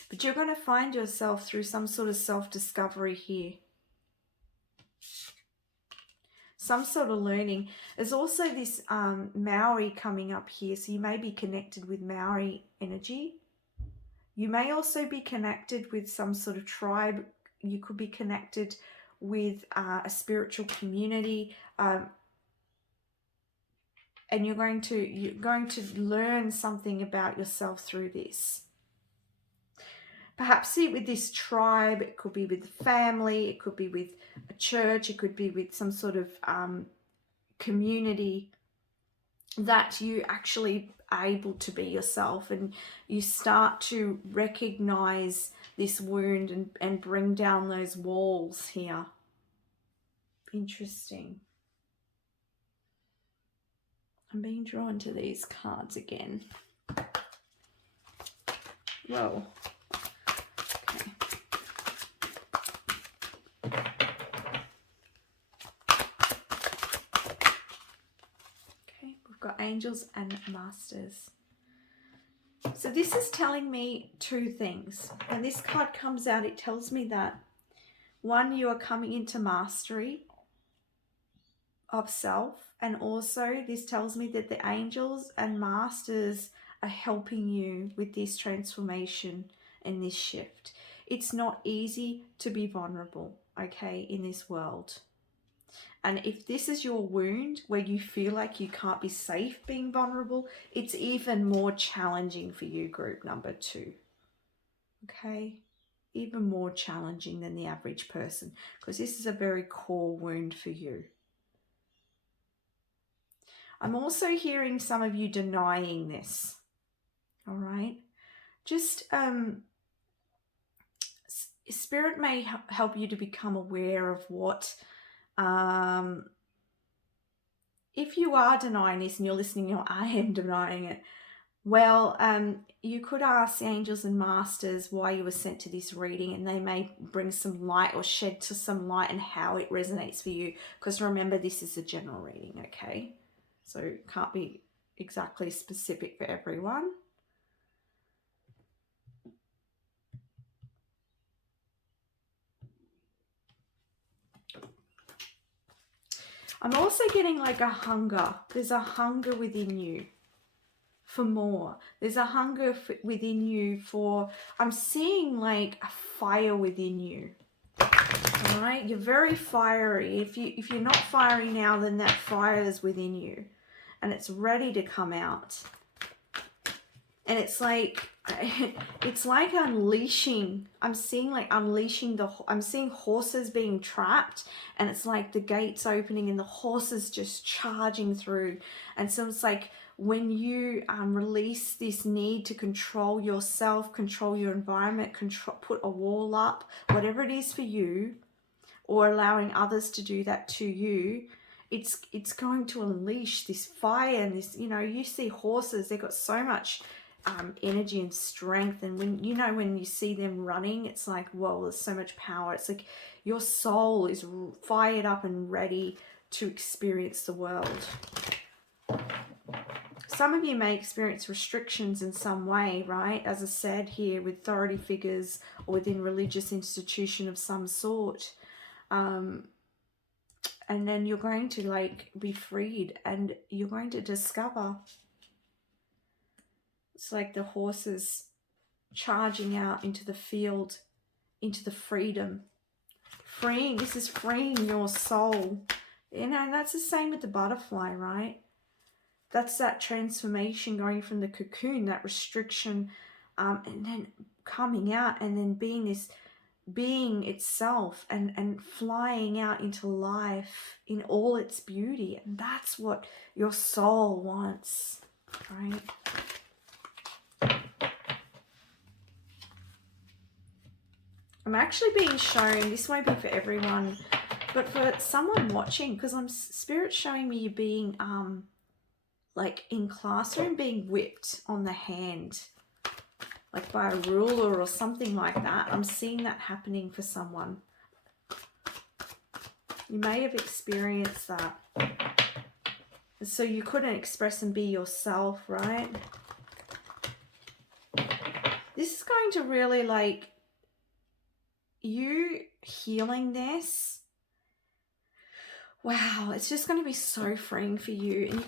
But you're going to find yourself through some sort of self-discovery here. Some sort of learning. There's also this Maori coming up here. So you may be connected with Maori energy. You may also be connected with some sort of tribe. You could be connected with a spiritual community. And you're going to learn something about yourself through this. Perhaps see it with this tribe. It could be with family. It could be with a church. It could be with some sort of community that you actually are able to be yourself, and you start to recognize this wound and bring down those walls here. Interesting. I'm being drawn to these cards again. Whoa. Okay, we've got angels and masters. So this is telling me two things. When this card comes out, it tells me that, one, you are coming into mastery of self. And also this tells me that the angels and masters are helping you with this transformation and this shift. It's not easy to be vulnerable, okay, in this world. And if this is your wound where you feel like you can't be safe being vulnerable, it's even more challenging for you, group number 2. Okay? Even more challenging than the average person, because this is a very core wound for you. I'm also hearing some of you denying this. All right? Just Spirit may help you to become aware of what if you are denying this and you're listening, I am denying it. Well, you could ask the angels and masters why you were sent to this reading, and they may bring some light or shed to some light and how it resonates for you. Because remember, this is a general reading, okay? So it can't be exactly specific for everyone. I'm also getting like a hunger. There's a hunger within you for more. There's a hunger within you for, I'm seeing like a fire within you. All right, you're very fiery. If you're not fiery now, then that fire is within you and it's ready to come out. And it's like unleashing. I'm seeing like unleashing I'm seeing horses being trapped, and it's like the gates opening and the horses just charging through. And so it's like when you release this need to control yourself, control your environment, put a wall up, whatever it is for you, or allowing others to do that to you, it's going to unleash this fire and this, you see horses, they've got so much energy and strength, and when you see them running, it's like, whoa, there's so much power. It's like your soul is fired up and ready to experience the world. Some of you may experience restrictions in some way, right? As I said here, with authority figures or within religious institution of some sort. And then you're going to like be freed, and you're going to discover, it's like the horses charging out into the field, into the freedom. This is freeing your soul. That's the same with the butterfly, right? That's that transformation, going from the cocoon, that restriction, and then coming out and then being this being itself and flying out into life in all its beauty. And that's what your soul wants, right? I'm actually being shown, this won't be for everyone, but for someone watching, because Spirit showing me you being like in classroom being whipped on the hand, like by a ruler or something like that. I'm seeing that happening for someone. You may have experienced that. So you couldn't express and be yourself, right? This is going to really, like, you healing this. Wow, it's just going to be so freeing for you. And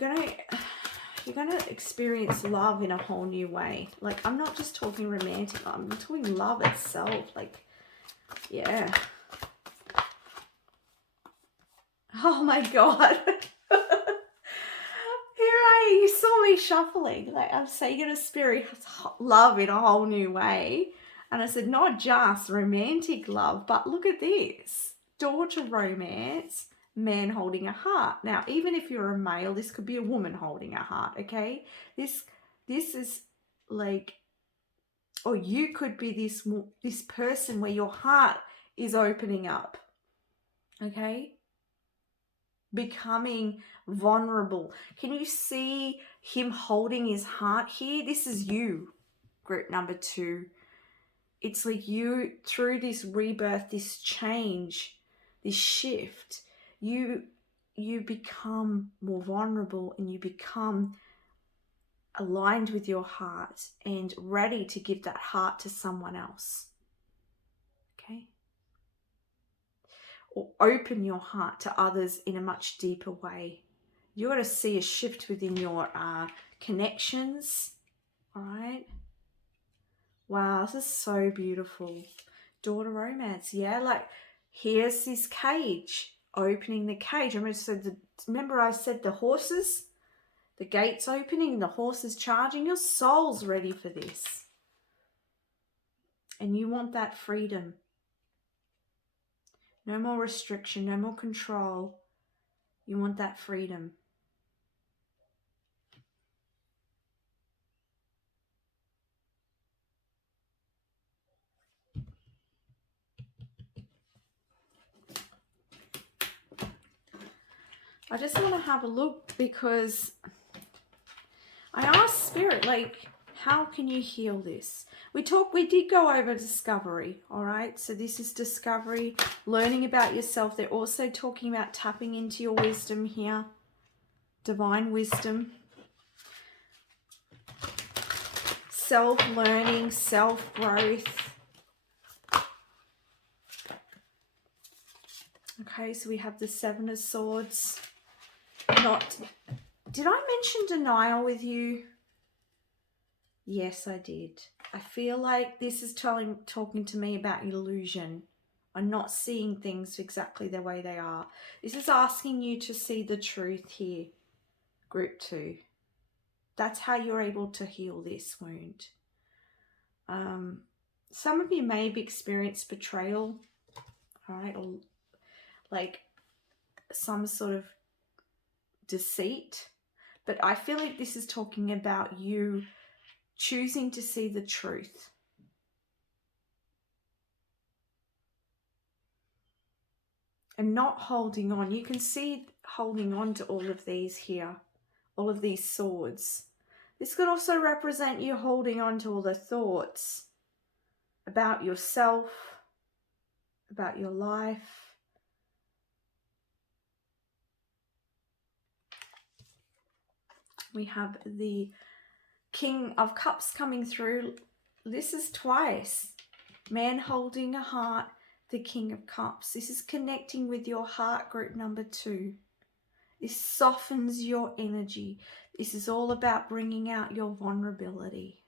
you're going to experience love in a whole new way. Like, I'm not just talking romantic, I'm talking love itself. Like, yeah. Oh my God. You saw me shuffling. Like, I'm saying in a spirit, love in a whole new way. And I said, not just romantic love, but look at this. Door to romance, man holding a heart. Now, even if you're a male, this could be a woman holding a heart, okay? This is like, or you could be this person where your heart is opening up, okay? Becoming vulnerable. Can you see him holding his heart here? This is you, group number 2. It's like you, through this rebirth, this change, this shift, you become more vulnerable, and you become aligned with your heart and ready to give that heart to someone else. Okay? Or open your heart to others in a much deeper way. You're going to see a shift within your connections. All right? Wow, this is so beautiful. Daughter romance. Yeah, like here's this cage. Opening the cage. Remember I said the horses? The gates opening, the horses charging. Your soul's ready for this. And you want that freedom. No more restriction, no more control. You want that freedom. I just want to have a look because I asked Spirit, like, how can you heal this? We did go over discovery, all right? So this is discovery, learning about yourself. They're also talking about tapping into your wisdom here, divine wisdom, self-learning, self-growth. Okay, so we have the Seven of Swords. Did I mention denial with you? Yes, I did. I feel like this is talking to me about illusion. I'm not seeing things exactly the way they are. This is asking you to see the truth here, group 2. That's how you're able to heal this wound. Some of you may have experienced betrayal, all right, or like some sort of deceit. But I feel like this is talking about you choosing to see the truth. And not holding on. You can see holding on to all of these here. All of these swords. This could also represent you holding on to all the thoughts about yourself, about your life. We have the King of Cups coming through. This is twice. Man holding a heart, the King of Cups. This is connecting with your heart, group number 2. This softens your energy. This is all about bringing out your vulnerability.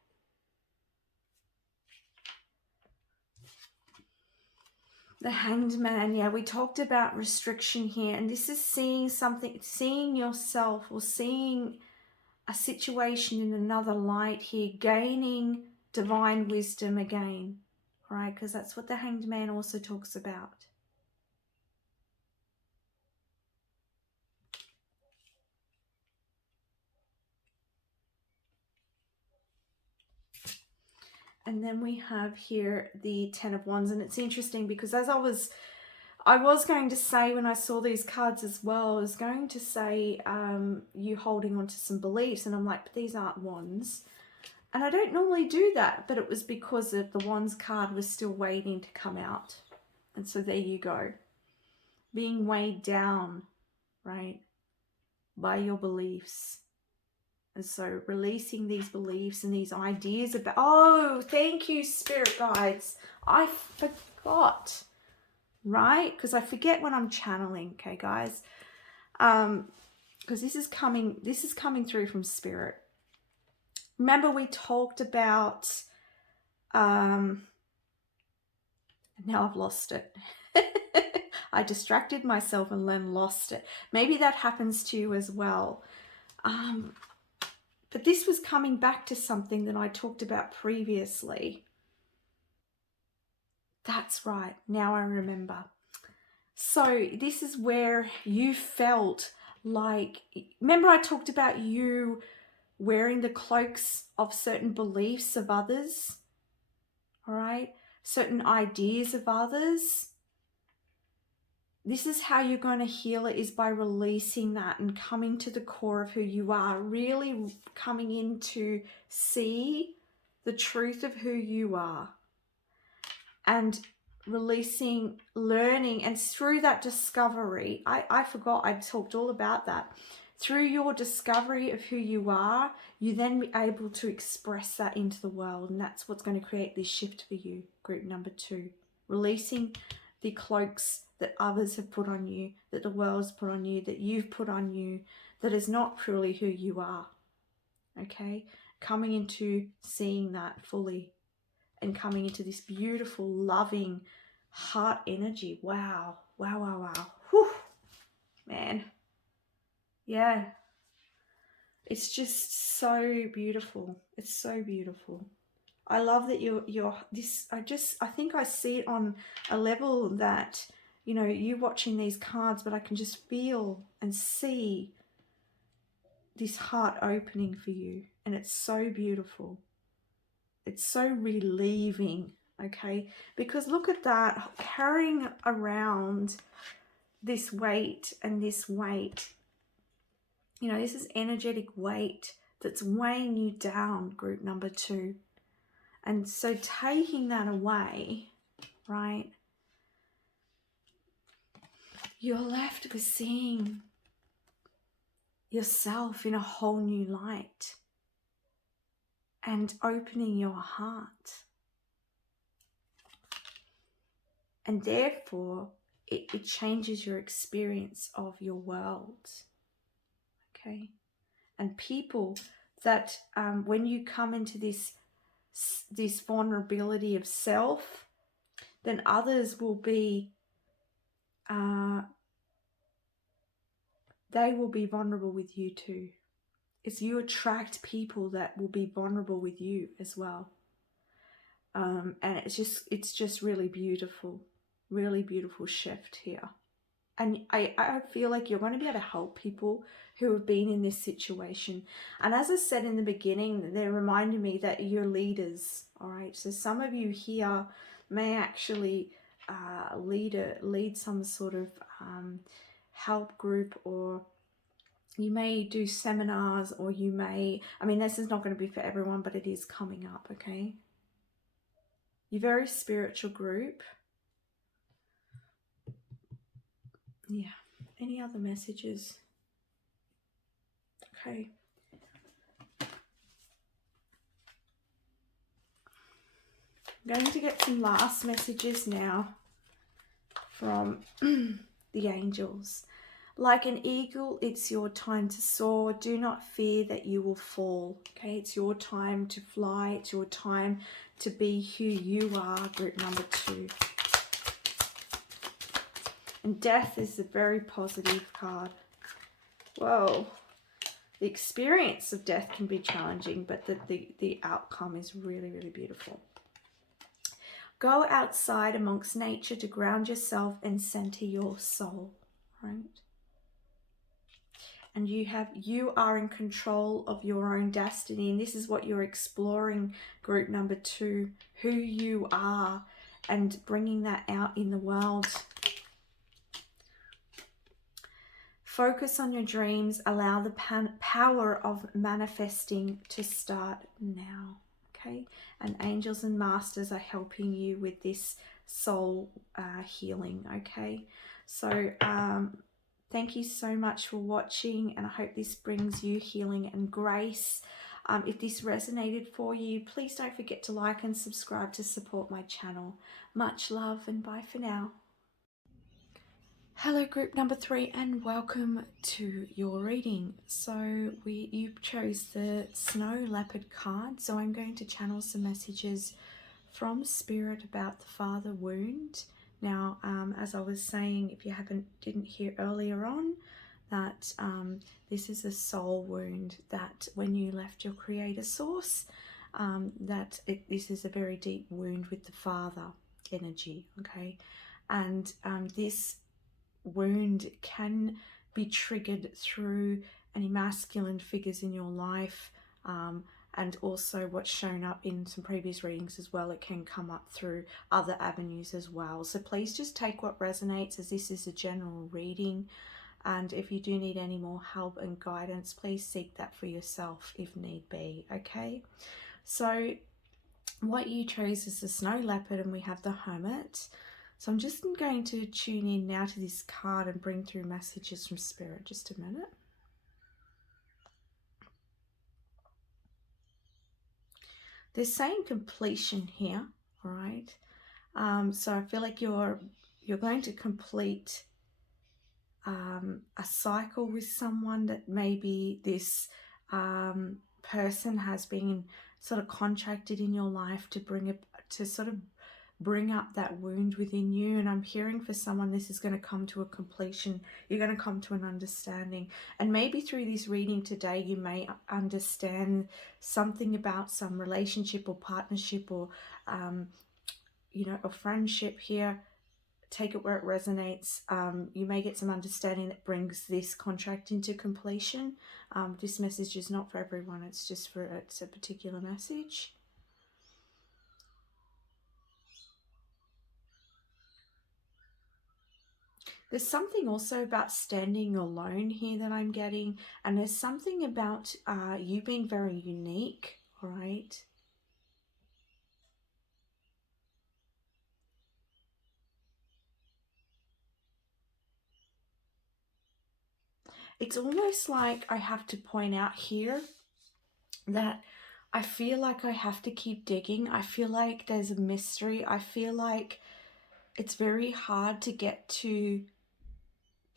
The Hanged Man, yeah, we talked about restriction here, and this is seeing something, seeing yourself or seeing a situation in another light here, gaining divine wisdom again, right? Because that's what the Hanged Man also talks about. And then we have here the Ten of Wands, and it's interesting because as I was going to say when I saw these cards as well, I was going to say you holding on to some beliefs, and I'm like, but these aren't wands. And I don't normally do that, but it was because the Wands card was still waiting to come out. And so there you go. Being weighed down, right, by your beliefs. And so releasing these beliefs and these ideas about, oh, thank you, Spirit Guides. I forgot, right? Because I forget when I'm channeling, okay, guys? Because this is coming through from Spirit. Remember we talked about, now I've lost it. I distracted myself and then lost it. Maybe that happens to you as well. But this was coming back to something that I talked about previously. That's right. Now I remember. So this is where you felt like, remember I talked about you wearing the cloaks of certain beliefs of others, all right? Certain ideas of others. This is how you're going to heal it, is by releasing that and coming to the core of who you are, really coming in to see the truth of who you are and learning, and through that discovery, I forgot I talked all about that. Through your discovery of who you are, you then be able to express that into the world, and that's what's going to create this shift for you. Group number 2, releasing the cloaks that others have put on you, that the world's put on you, that you've put on you, that is not truly who you are. Okay, coming into seeing that fully and coming into this beautiful, loving heart energy. Wow, wow, wow, wow. Whew. Man, yeah, it's just so beautiful. It's so beautiful. I love that you're this. I think I see it on a level that, you know, you watching these cards, but I can just feel and see this heart opening for you, and it's so beautiful. It's so relieving, okay? Because look at that, carrying around this weight and this weight. You know, this is energetic weight that's weighing you down, group number 2. And so taking that away, right, you're left with seeing yourself in a whole new light and opening your heart. And therefore, it changes your experience of your world. Okay? And people that, when you come into this vulnerability of self, then others will be, they will be vulnerable with you too. It's you attract people that will be vulnerable with you as well. And it's just really beautiful shift here. And I feel like you're going to be able to help people who have been in this situation. And as I said in the beginning, they reminded me that you're leaders, all right? So some of you here may actually lead some sort of help group, or you may do seminars, or you may, I mean, this is not going to be for everyone, but it is coming up, okay? You're very spiritual group. Yeah. Any other messages? Okay. I'm going to get some last messages now from the angels. Like an eagle, it's your time to soar. Do not fear that you will fall. Okay, it's your time to fly. It's your time to be who you are, group number 2. And death is a very positive card. Whoa. The experience of death can be challenging, but the outcome is really, really beautiful. Go outside amongst nature to ground yourself and center your soul, right? And you are in control of your own destiny. And this is what you're exploring, group number 2, who you are, and bringing that out in the world. Focus on your dreams. Allow the power of manifesting to start now. Okay? And angels and masters are helping you with this soul healing. Okay? So thank you so much for watching, and I hope this brings you healing and grace. If this resonated for you, please don't forget to like and subscribe to support my channel. Much love, and bye for now. Hello group number 3, and welcome to your reading. So you chose the Snow Leopard card, so I'm going to channel some messages from Spirit about the father wound. Now, as I was saying, if you didn't hear earlier on, that this is a soul wound, that when you left your creator source, this is a very deep wound with the father energy, okay? And this wound can be triggered through any masculine figures in your life, and also what's shown up in some previous readings as well. It can come up through other avenues as well. So please just take what resonates, as this is a general reading. And if you do need any more help and guidance, please seek that for yourself if need be, okay? So what you chose is the Snow Leopard, and we have the Hermit. So I'm just going to tune in now to this card and bring through messages from Spirit. Just a minute. They're saying completion here, all right? So I feel like you're going to complete a cycle with someone that maybe this person has been sort of contracted in your life to sort of bring up that wound within you. And I'm hearing for someone this is going to come to a completion. You're going to come to an understanding, and maybe through this reading today you may understand something about some relationship or partnership or a friendship here. Take it where it resonates. You may get some understanding that brings this contract into completion. This message is not for everyone. It's a particular message. There's something also about standing alone here that I'm getting. And there's something about you being very unique, all right? It's almost like I have to point out here that I feel like I have to keep digging. I feel like there's a mystery. I feel like it's very hard to get to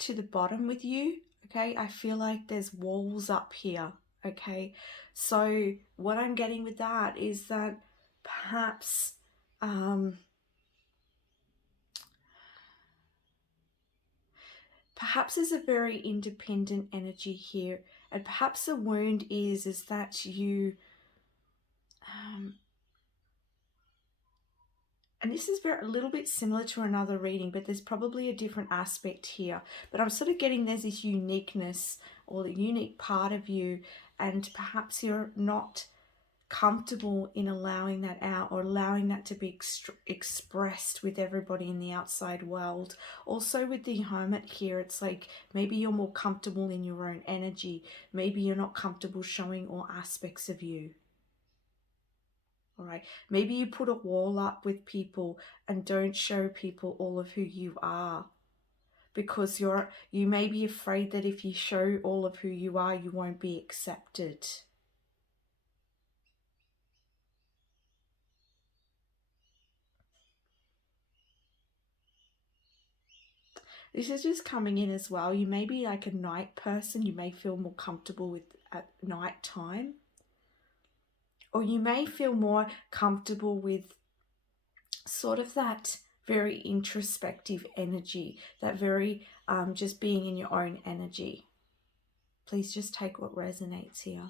the bottom with you, okay? I feel like there's walls up here, okay? So what I'm getting with that is that perhaps perhaps there's a very independent energy here, and perhaps the wound is that you and this is a little bit similar to another reading, but there's probably a different aspect here. But I'm sort of getting there's this uniqueness or the unique part of you, and perhaps you're not comfortable in allowing that out or allowing that to be expressed with everybody in the outside world. Also with the Hermit here, it's like maybe you're more comfortable in your own energy. Maybe you're not comfortable showing all aspects of you. All right, maybe you put a wall up with people and don't show people all of who you are because you may be afraid that if you show all of who you are, you won't be accepted. This is just coming in as well. You may be like a night person. You may feel more comfortable with at night time. Or you may feel more comfortable with sort of that very introspective energy, that very just being in your own energy. Please just take what resonates here.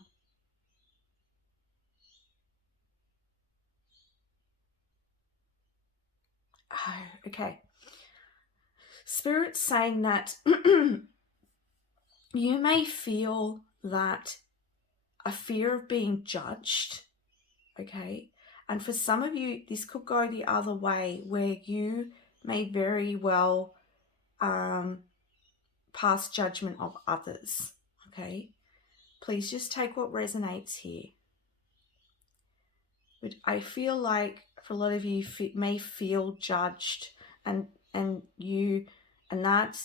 Oh, okay. Spirit's saying that you may feel that a fear of being judged, okay? And for some of you, this could go the other way, where you may very well pass judgment of others, okay? Please just take what resonates here. But I feel like for a lot of you may feel judged, and that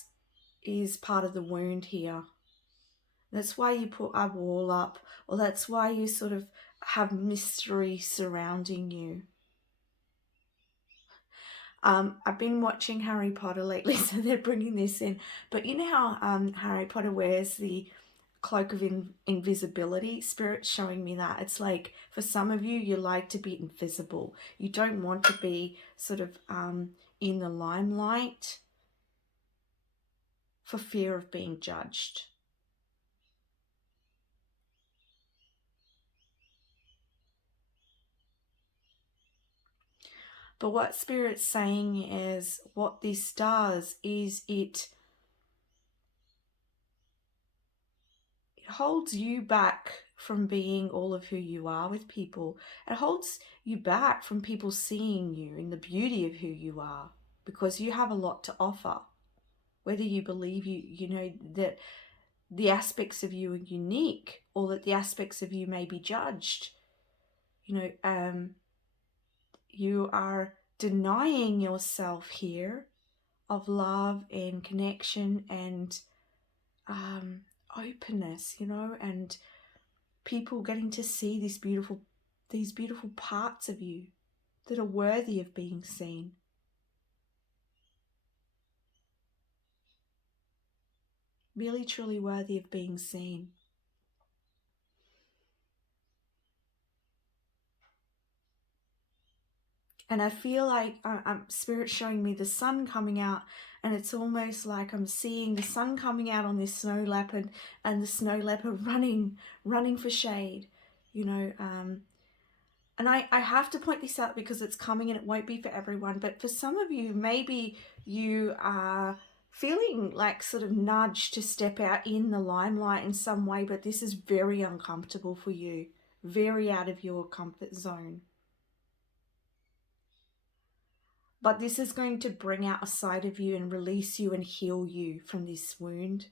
is part of the wound here. That's why you put a wall up, or that's why you sort of have mystery surrounding you. I've been watching Harry Potter lately, so they're bringing this in. But you know how Harry Potter wears the cloak of invisibility? Spirit's showing me that. It's like for some of you, you like to be invisible. You don't want to be sort of in the limelight for fear of being judged. But what Spirit's saying is what this does is it holds you back from being all of who you are with people. It holds you back from people seeing you in the beauty of who you are, because you have a lot to offer. Whether you believe you know that the aspects of you are unique, or that the aspects of you may be judged, you are denying yourself here of love and connection and openness, and people getting to see this beautiful these beautiful parts of you that are worthy of being seen. Really, truly worthy of being seen. And I feel like Spirit showing me the sun coming out, and it's almost like I'm seeing the sun coming out on this snow leopard, and the snow leopard running for shade, you know. And I have to point this out because it's coming and it won't be for everyone, but for some of you, maybe you are feeling like sort of nudged to step out in the limelight in some way, but this is very uncomfortable for you, very out of your comfort zone. But this is going to bring out a side of you and release you and heal you from this wound.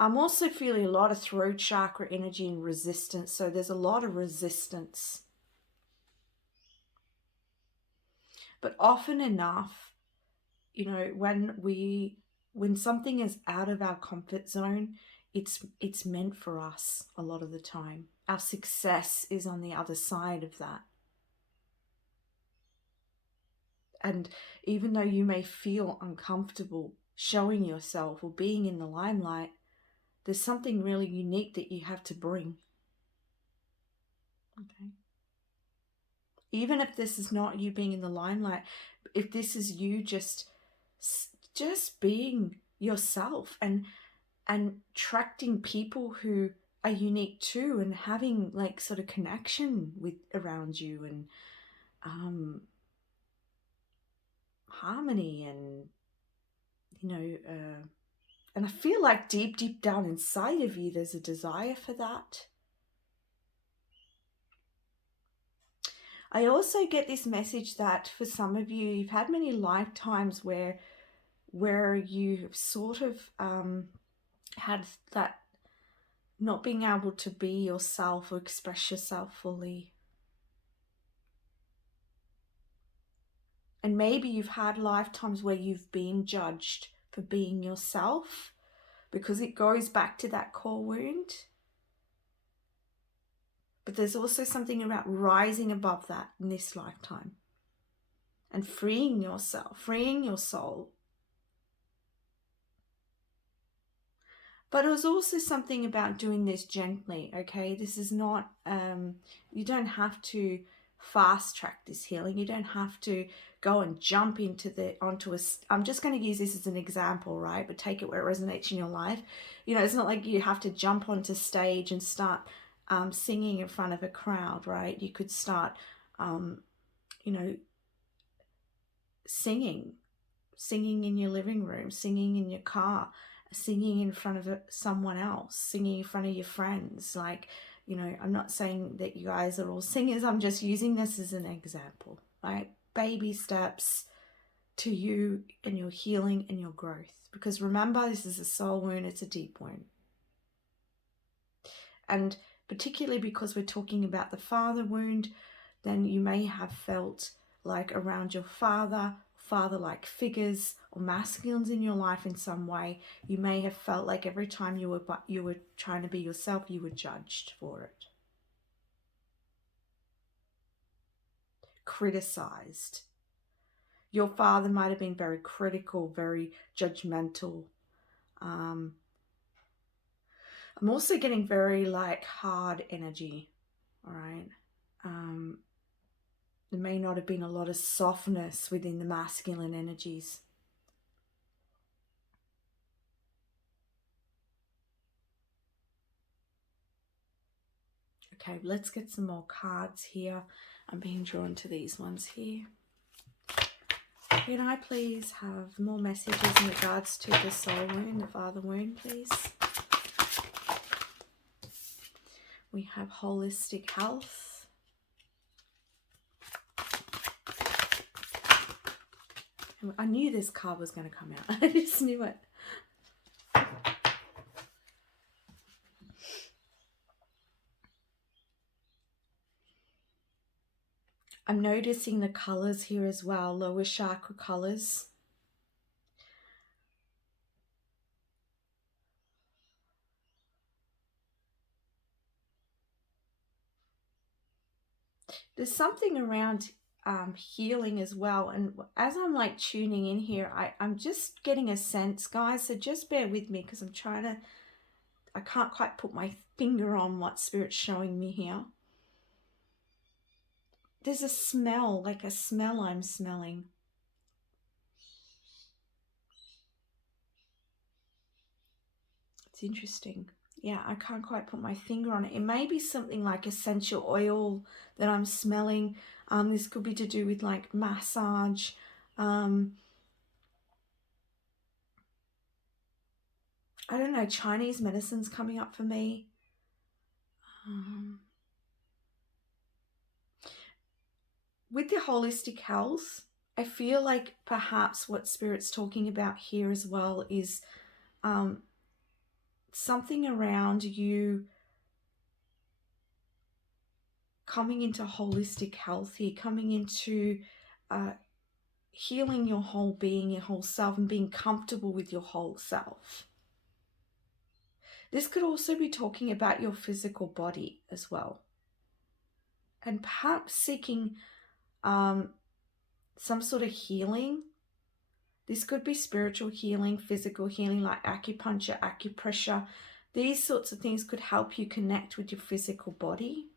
I'm also feeling a lot of throat chakra energy and resistance. So there's a lot of resistance. But often enough, you know, when something is out of our comfort zone, it's meant for us a lot of the time. Our success is on the other side of that. And even though you may feel uncomfortable showing yourself or being in the limelight, there's something really unique that you have to bring. Okay. Even if this is not you being in the limelight, if this is you just being yourself and attracting people who are unique too, and having like sort of connection with around you, and harmony, and you know, and I feel like deep down inside of you there's a desire for that. I also get this message that for some of you, you've had many lifetimes where you've sort of had that not being able to be yourself or express yourself fully. And maybe you've had lifetimes where you've been judged for being yourself, because it goes back to that core wound. But there's also something about rising above that in this lifetime and freeing yourself, freeing your soul. But it was also something about doing this gently, okay? This is not, you don't have to fast track this healing. You don't have to go and jump onto a, I'm just going to use this as an example, right? But take it where it resonates in your life. You know, it's not like you have to jump onto stage and start singing in front of a crowd, right? You could start, you know, singing in your living room, singing in your car, singing in front of someone else, singing in front of your friends. Like, you know, I'm not saying that you guys are all singers. I'm just using this as an example, right? Baby steps to you and your healing and your growth. Because remember, this is a soul wound. It's a deep wound. And particularly because we're talking about the father wound, then you may have felt like around your father-like figures or masculines in your life in some way, you may have felt like every time you were trying to be yourself, you were judged for it, criticized. Your father might have been very critical, very judgmental. I'm also getting very like hard energy, all right? There may not have been a lot of softness within the masculine energies. Okay, let's get some more cards here. I'm being drawn to these ones here. Can I please have more messages in regards to the soul wound, the father wound, please? We have holistic health. I knew this card was going to come out. I just knew it. I'm noticing the colors here as well, lower chakra colors. There's something around healing as well. And as I'm like tuning in here, I'm just getting a sense, guys, so just bear with me because I can't quite put my finger on what Spirit's showing me here. There's a smell, like a smell I'm smelling. It's interesting. Yeah, I can't quite put my finger on it. It may be something like essential oil that I'm smelling. This could be to do with like massage. I don't know, Chinese medicine's coming up for me. With the holistic health, I feel like perhaps what Spirit's talking about here as well is something around you coming into holistic health here, coming into healing your whole being, your whole self, and being comfortable with your whole self. This could also be talking about your physical body as well. And perhaps seeking some sort of healing. This could be spiritual healing, physical healing, like acupuncture, acupressure. These sorts of things could help you connect with your physical body.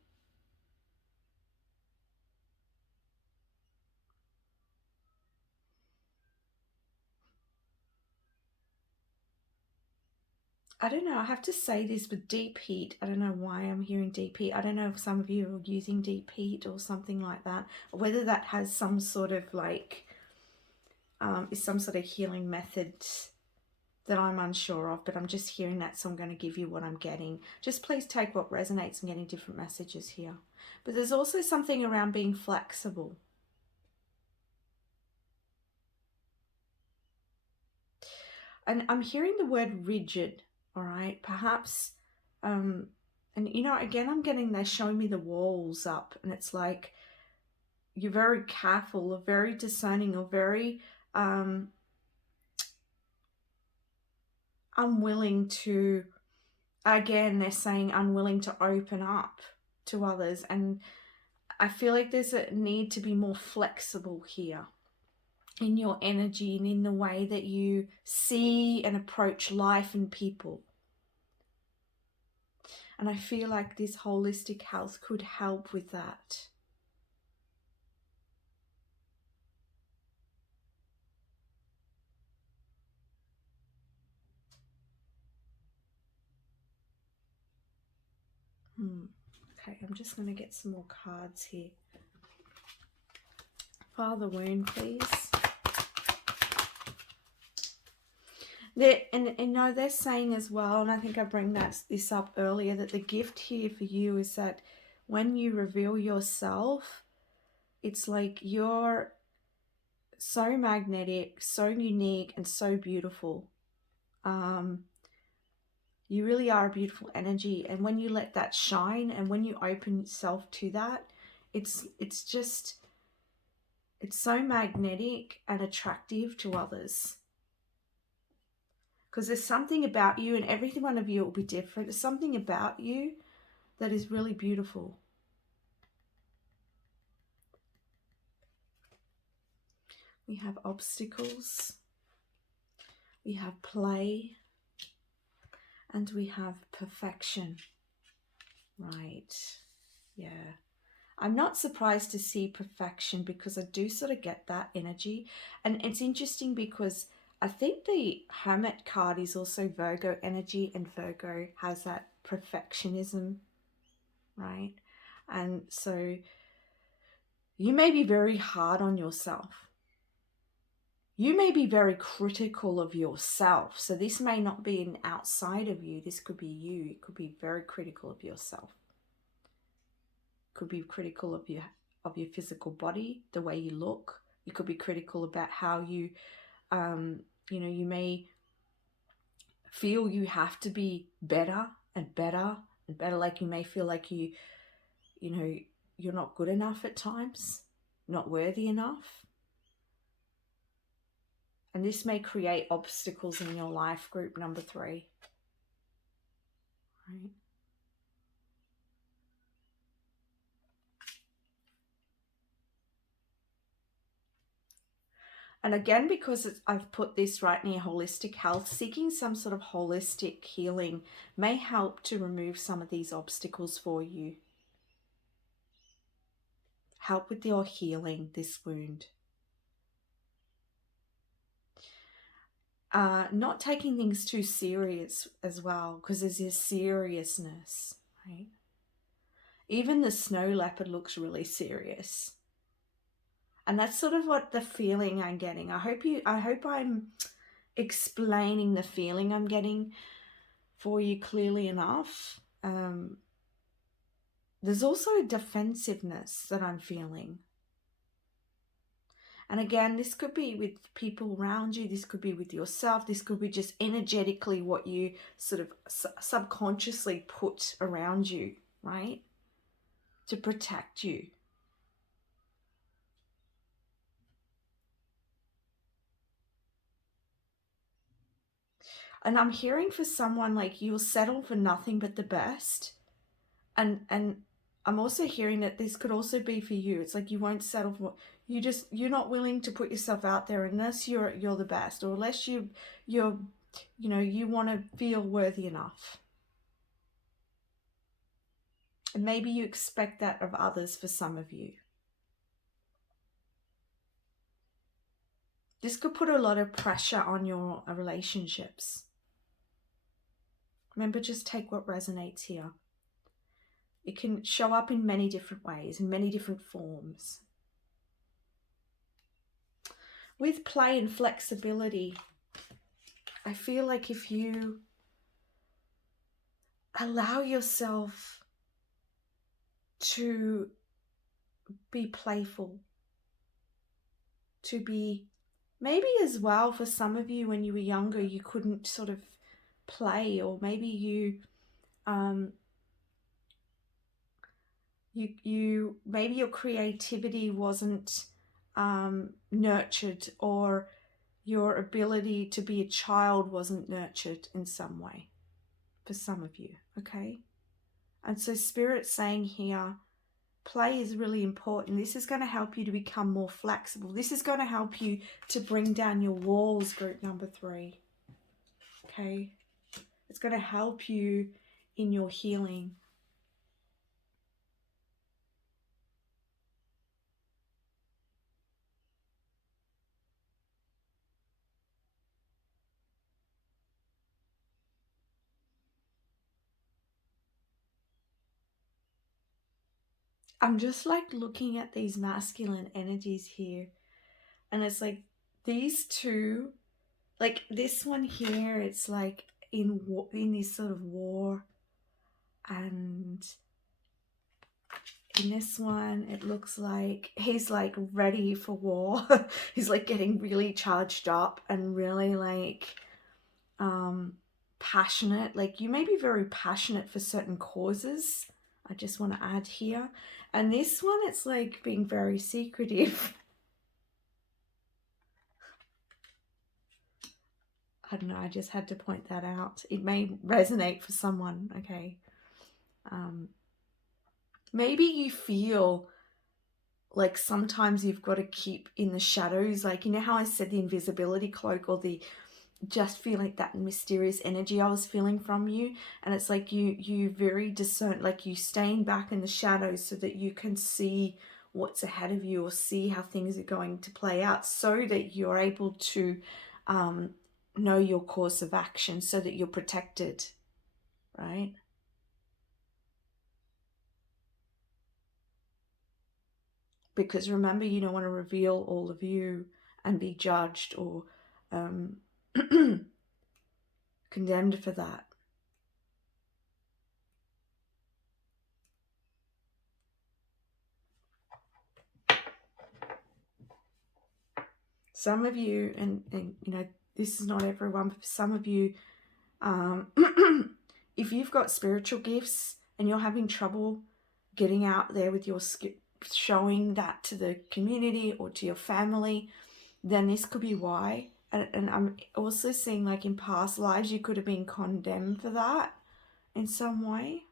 I don't know, I have to say this with deep heat. I don't know why I'm hearing deep heat. I don't know if some of you are using deep heat or something like that, or whether that has some sort of like, is some sort of healing method that I'm unsure of, but I'm just hearing that, so I'm going to give you what I'm getting. Just please take what resonates. I'm getting different messages here. But there's also something around being flexible. And I'm hearing the word rigid, all right? Perhaps, and you know, again, I'm getting, they're showing me the walls up, and it's like you're very careful or very discerning or very unwilling to, again, they're saying unwilling to open up to others. And I feel like there's a need to be more flexible here in your energy and in the way that you see and approach life and people. And I feel like this holistic health could help with that. Okay, I'm just going to get some more cards here. Father Wound, please. They're saying as well, and I think I bring this up earlier, that the gift here for you is that when you reveal yourself, it's like you're so magnetic, so unique, and so beautiful. You really are a beautiful energy, and when you let that shine and when you open yourself to that, it's so magnetic and attractive to others. Because there's something about you, and every one of you will be different. There's something about you that is really beautiful. We have obstacles, we have play, and we have perfection. Right, yeah. I'm not surprised to see perfection, because I do sort of get that energy. And it's interesting because I think the Hermit card is also Virgo energy, and Virgo has that perfectionism, right? And so you may be very hard on yourself. You may be very critical of yourself. So this may not be an outside of you. This could be you. You could be very critical of yourself. Could be critical of your physical body, the way you look. You could be critical about how you, you may feel you have to be better and better and better. Like you may feel like you're not good enough at times, not worthy enough. And this may create obstacles in your life, group number 3. Right. And again, because I've put this right near holistic health, seeking some sort of holistic healing may help to remove some of these obstacles for you. Help with your healing this wound. Not taking things too serious as well, because there's this seriousness, right? Even the snow leopard looks really serious. And that's sort of what the feeling I'm getting. I hope I'm explaining the feeling I'm getting for you clearly enough. There's also a defensiveness that I'm feeling. And again, this could be with people around you. This could be with yourself. This could be just energetically what you sort of subconsciously put around you, right? To protect you. And I'm hearing for someone like you'll settle for nothing but the best. And I'm also hearing that this could also be for you. It's like you won't settle for you're not willing to put yourself out there unless you're the best, or unless you're you want to feel worthy enough. And maybe you expect that of others for some of you. This could put a lot of pressure on your relationships. Remember, just take what resonates here. It can show up in many different ways, in many different forms. With play and flexibility, I feel like if you allow yourself to be playful, to be maybe as well for some of you when you were younger you couldn't sort of play, or maybe you maybe your creativity wasn't nurtured, or your ability to be a child wasn't nurtured in some way for some of you, okay? And so Spirit's saying here, play is really important. This is going to help you to become more flexible. This is going to help you to bring down your walls, group number 3, okay? It's going to help you in your healing. I'm just like looking at these masculine energies here, and it's like these two, like this one here, it's like in this sort of war, and in this one it looks like he's like ready for war. He's like getting really charged up and really like passionate. Like you may be very passionate for certain causes, I just want to add here. And this one, it's like being very secretive. I don't know, I just had to point that out. It may resonate for someone, okay? Maybe you feel like sometimes you've got to keep in the shadows. Like, you know how I said the invisibility cloak, or the just feel like that mysterious energy I was feeling from you, and it's like you very discern, like you staying back in the shadows so that you can see what's ahead of you, or see how things are going to play out, so that you're able to know your course of action, so that you're protected, right? Because remember, you don't want to reveal all of you and be judged or condemned for that. Some of you, and you know, this is not everyone, but for some of you, if you've got spiritual gifts and you're having trouble getting out there with your showing that to the community or to your family, then this could be why. And I'm also seeing like in past lives you could have been condemned for that in some way.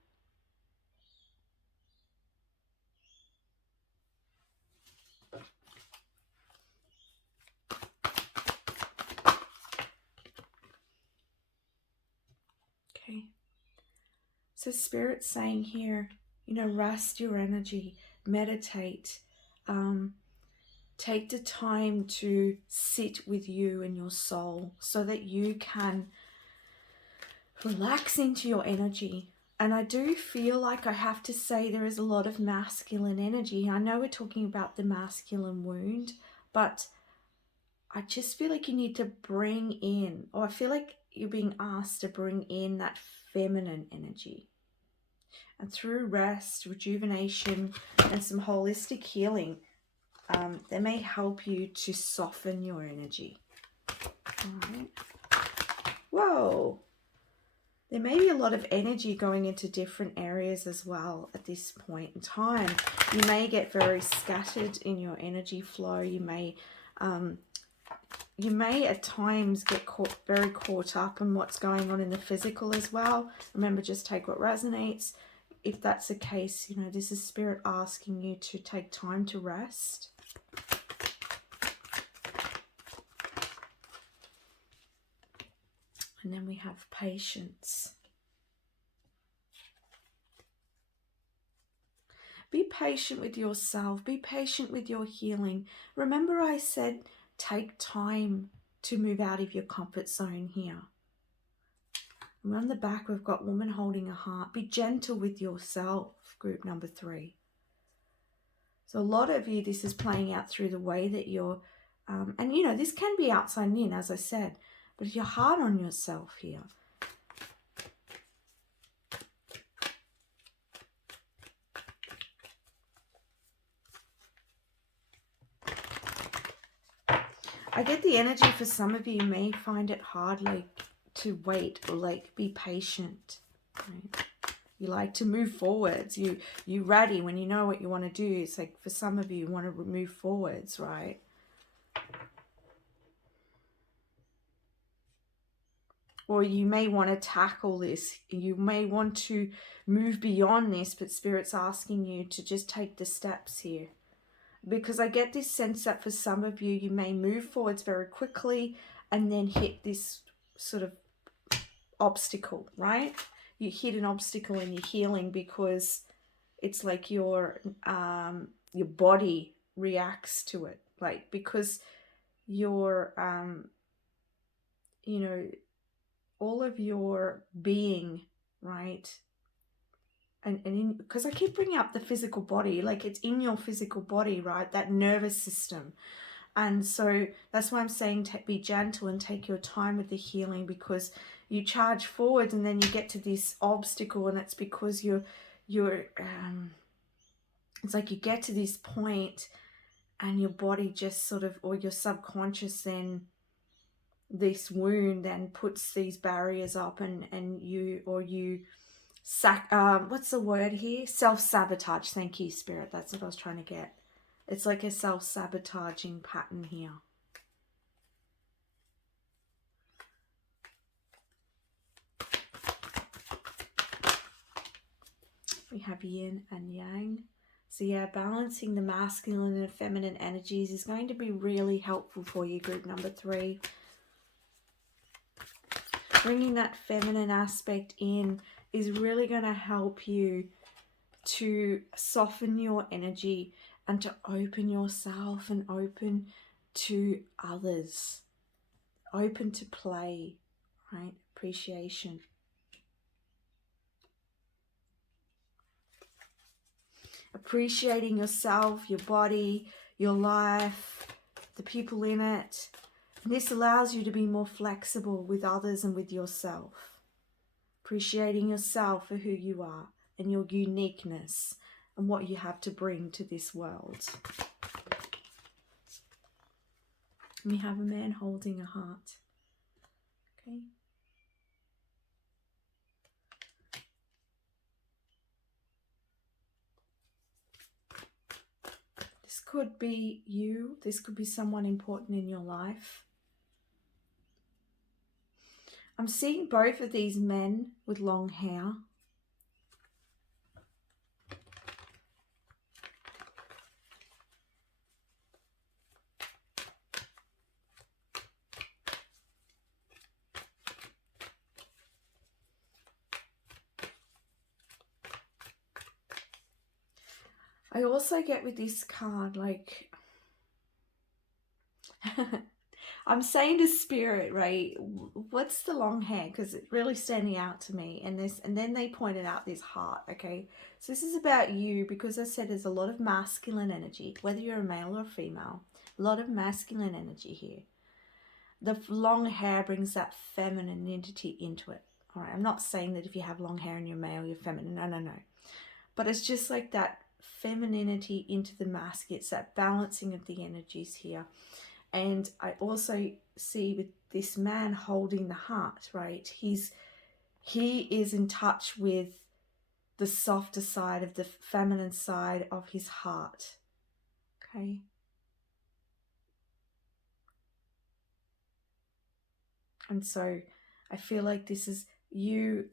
So Spirit's saying here, rest your energy, meditate, take the time to sit with you and your soul so that you can relax into your energy. And I do feel like I have to say there is a lot of masculine energy. I know we're talking about the masculine wound, but I just feel like you need to bring in, or I feel like you're being asked to bring in that feminine energy. And through rest, rejuvenation, and some holistic healing, they may help you to soften your energy. All right. Whoa. There may be a lot of energy going into different areas as well at this point in time. You may get very scattered in your energy flow. You may at times get very caught up in what's going on in the physical as well. Remember, just take what resonates. If that's the case, this is Spirit asking you to take time to rest. And then we have patience. Be patient with yourself. Be patient with your healing. Remember I said take time to move out of your comfort zone here. And on the back we've got woman holding a heart. Be gentle with yourself, group number 3. So a lot of you, this is playing out through the way that you're, and this can be outside and in, as I said, but if you're hard on yourself here, I get the energy for some of you may find it hard to wait or be patient. Right? You like to move forwards. You ready when you know what you want to do. It's like for some of you want to move forwards, right? Or you may want to tackle this. You may want to move beyond this, but Spirit's asking you to just take the steps here. Because I get this sense that for some of you, you may move forwards very quickly and then hit this sort of obstacle, right? You hit an obstacle in your healing because it's like your body reacts to it. Like because your, all of your being, right? And because I keep bringing up the physical body, like it's in your physical body, right? That nervous system. And so that's why I'm saying be gentle and take your time with the healing, because you charge forward and then you get to this obstacle, and it's because you're it's like you get to this point and your body just sort of, or your subconscious then, this wound then puts these barriers up and you what's the word here? Self-sabotage. Thank you, Spirit. That's what I was trying to get. It's like a self-sabotaging pattern here. We have yin and yang. So yeah, balancing the masculine and feminine energies is going to be really helpful for you, group number 3. Bringing that feminine aspect in is really going to help you to soften your energy and to open yourself and open to others, open to play, right? Appreciation. Appreciating yourself, your body, your life, the people in it. And this allows you to be more flexible with others and with yourself. Appreciating yourself for who you are and your uniqueness and what you have to bring to this world. We have a man holding a heart. Okay. This could be you. This could be someone important in your life. I'm seeing both of these men with long hair. I also get with this card, like, I'm saying to Spirit, right, what's the long hair? Because it's really standing out to me. And then they pointed out this heart, okay? So this is about you, because I said there's a lot of masculine energy, whether you're a male or a female, a lot of masculine energy here. The long hair brings that femininity into it. All right, I'm not saying that if you have long hair and you're male, you're feminine. No, no, no. But it's just like that femininity into the mask. It's that balancing of the energies here. And I also see with this man holding the heart, right? He is in touch with the softer side of the feminine side of his heart. Okay. And so I feel like this is you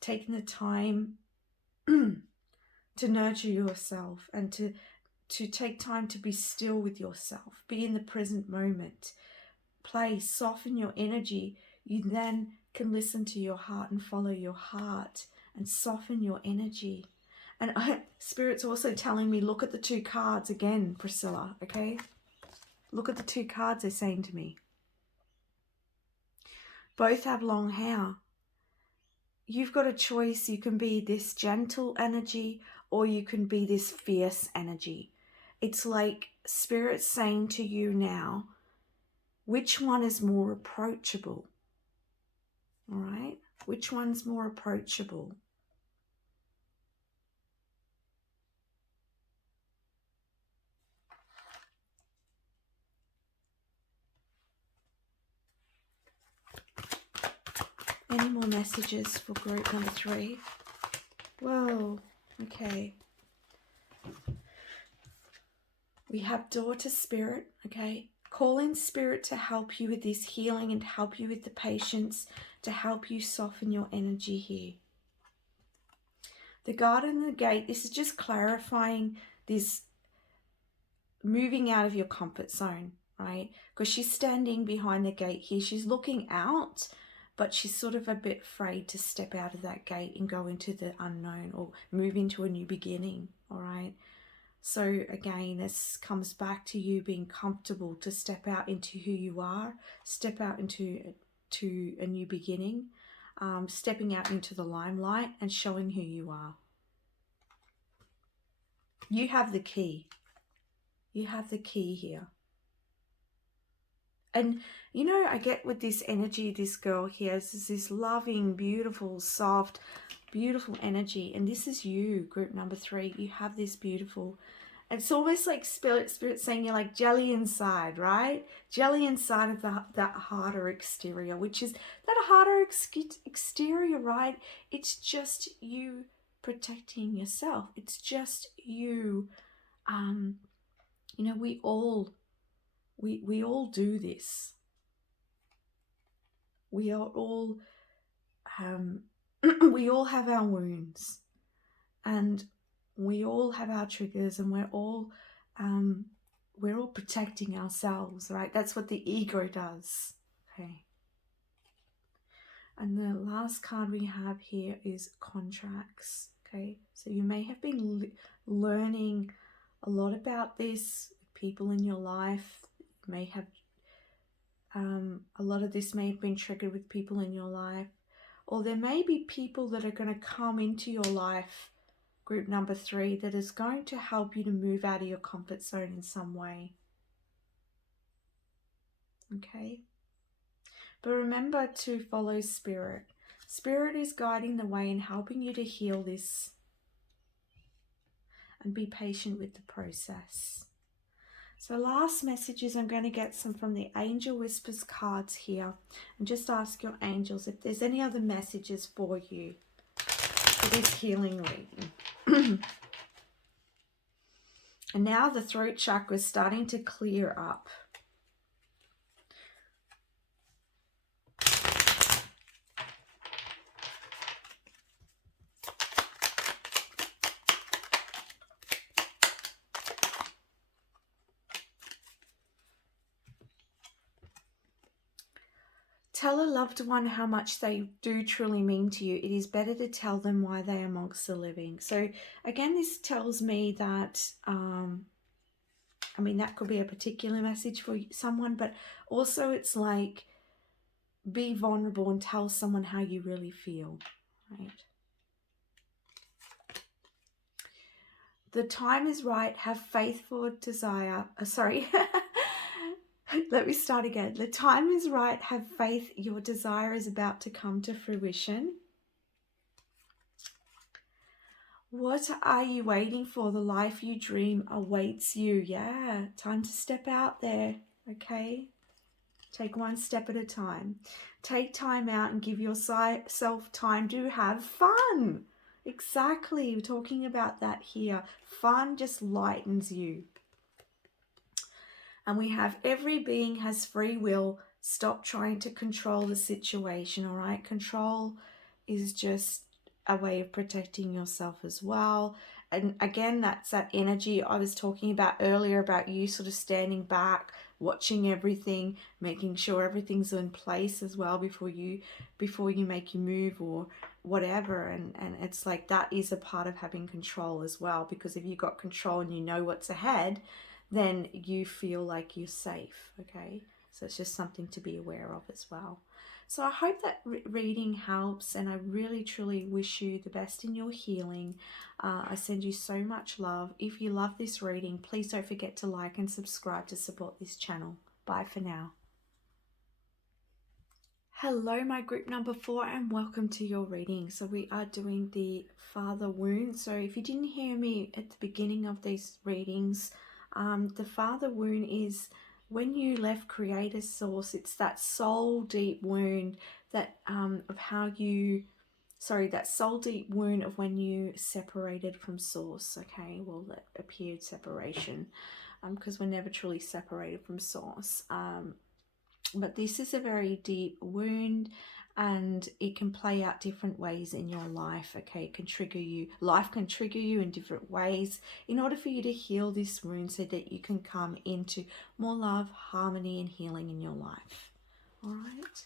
taking the time to nurture yourself and to take time to be still with yourself, be in the present moment, play, soften your energy. You then can listen to your heart and follow your heart and soften your energy. And Spirit's also telling me, look at the two cards again, Priscilla, okay? Look at the two cards they're saying to me. Both have long hair. You've got a choice. You can be this gentle energy or you can be this fierce energy. It's like Spirit's saying to you now, which one is more approachable? All right? Which one's more approachable? Any more messages for group number 3? Whoa, okay. We have Daughter Spirit, okay? Call in Spirit to help you with this healing and help you with the patience, to help you soften your energy here. The Garden and the Gate, this is just clarifying this moving out of your comfort zone, right? Because she's standing behind the gate here. She's looking out, but she's sort of a bit afraid to step out of that gate and go into the unknown or move into a new beginning, all right? So again, this comes back to you being comfortable to step out into who you are, step out into a new beginning, stepping out into the limelight and showing who you are. You have the key. You have the key here. And, you know, I get with this energy, this girl here, this loving, beautiful, soft, beautiful energy. And this is you, group number 3. You have this beautiful, it's almost like spirit saying you're like jelly inside, right? Jelly inside of that harder exterior, which is that harder exterior, right? It's just you protecting yourself. It's just you, you know, we all do this. We are all, we all have our wounds, and we all have our triggers, and we're all protecting ourselves, right? That's what the ego does. Okay. And the last card we have here is contracts. Okay, so you may have been learning a lot about this, people in your life. You may have a lot of this may have been triggered with people in your life, or there may be people that are going to come into your life, group number 3, that is going to help you to move out of your comfort zone in some way. Okay, but remember to follow Spirit. Spirit is guiding the way and helping you to heal this, and be patient with the process. So last messages, I'm going to get some from the Angel Whispers cards here, and just ask your angels if there's any other messages for you for this healing reading. And now the throat chakra is starting to clear up. Tell a loved one how much they do truly mean to you. It is better to tell them why they are amongst the living. So again, this tells me that, I mean, that could be a particular message for someone, but also it's like, be vulnerable and tell someone how you really feel, right? The time is right. Have faith for desire. Sorry. Let me start again. The time is right. Have faith. Your desire is about to come to fruition. What are you waiting for? The life you dream awaits you. Yeah, time to step out there. Okay. Take one step at a time. Take time out and give yourself time to have fun. Exactly. We're talking about that here. Fun just lightens you. And we have every being has free will. Stop trying to control the situation, all right? Control is just a way of protecting yourself as well. And again, that's that energy I was talking about earlier, about you sort of standing back, watching everything, making sure everything's in place as well before you make your move or whatever. And it's like that is a part of having control as well, because if you've got control and you know what's ahead, then you feel like you're safe, okay? So it's just something to be aware of as well. So I hope that reading helps, and I really truly wish you the best in your healing. I send you so much love. If you love this reading, please don't forget to like and subscribe to support this channel. Bye for now. Hello, my group number 4, and welcome to your reading. So we are doing the father wound. So if you didn't hear me at the beginning of these readings, the father wound is when you left creator source. It's that soul deep wound that of how you, that soul deep wound of when you separated from source. Okay, well, that appeared separation, because we're never truly separated from source. But this is a very deep wound, and it can play out different ways in your life. Okay, it can trigger you. Life can trigger you in different ways in order for you to heal this wound so that you can come into more love, harmony, and healing in your life. All right.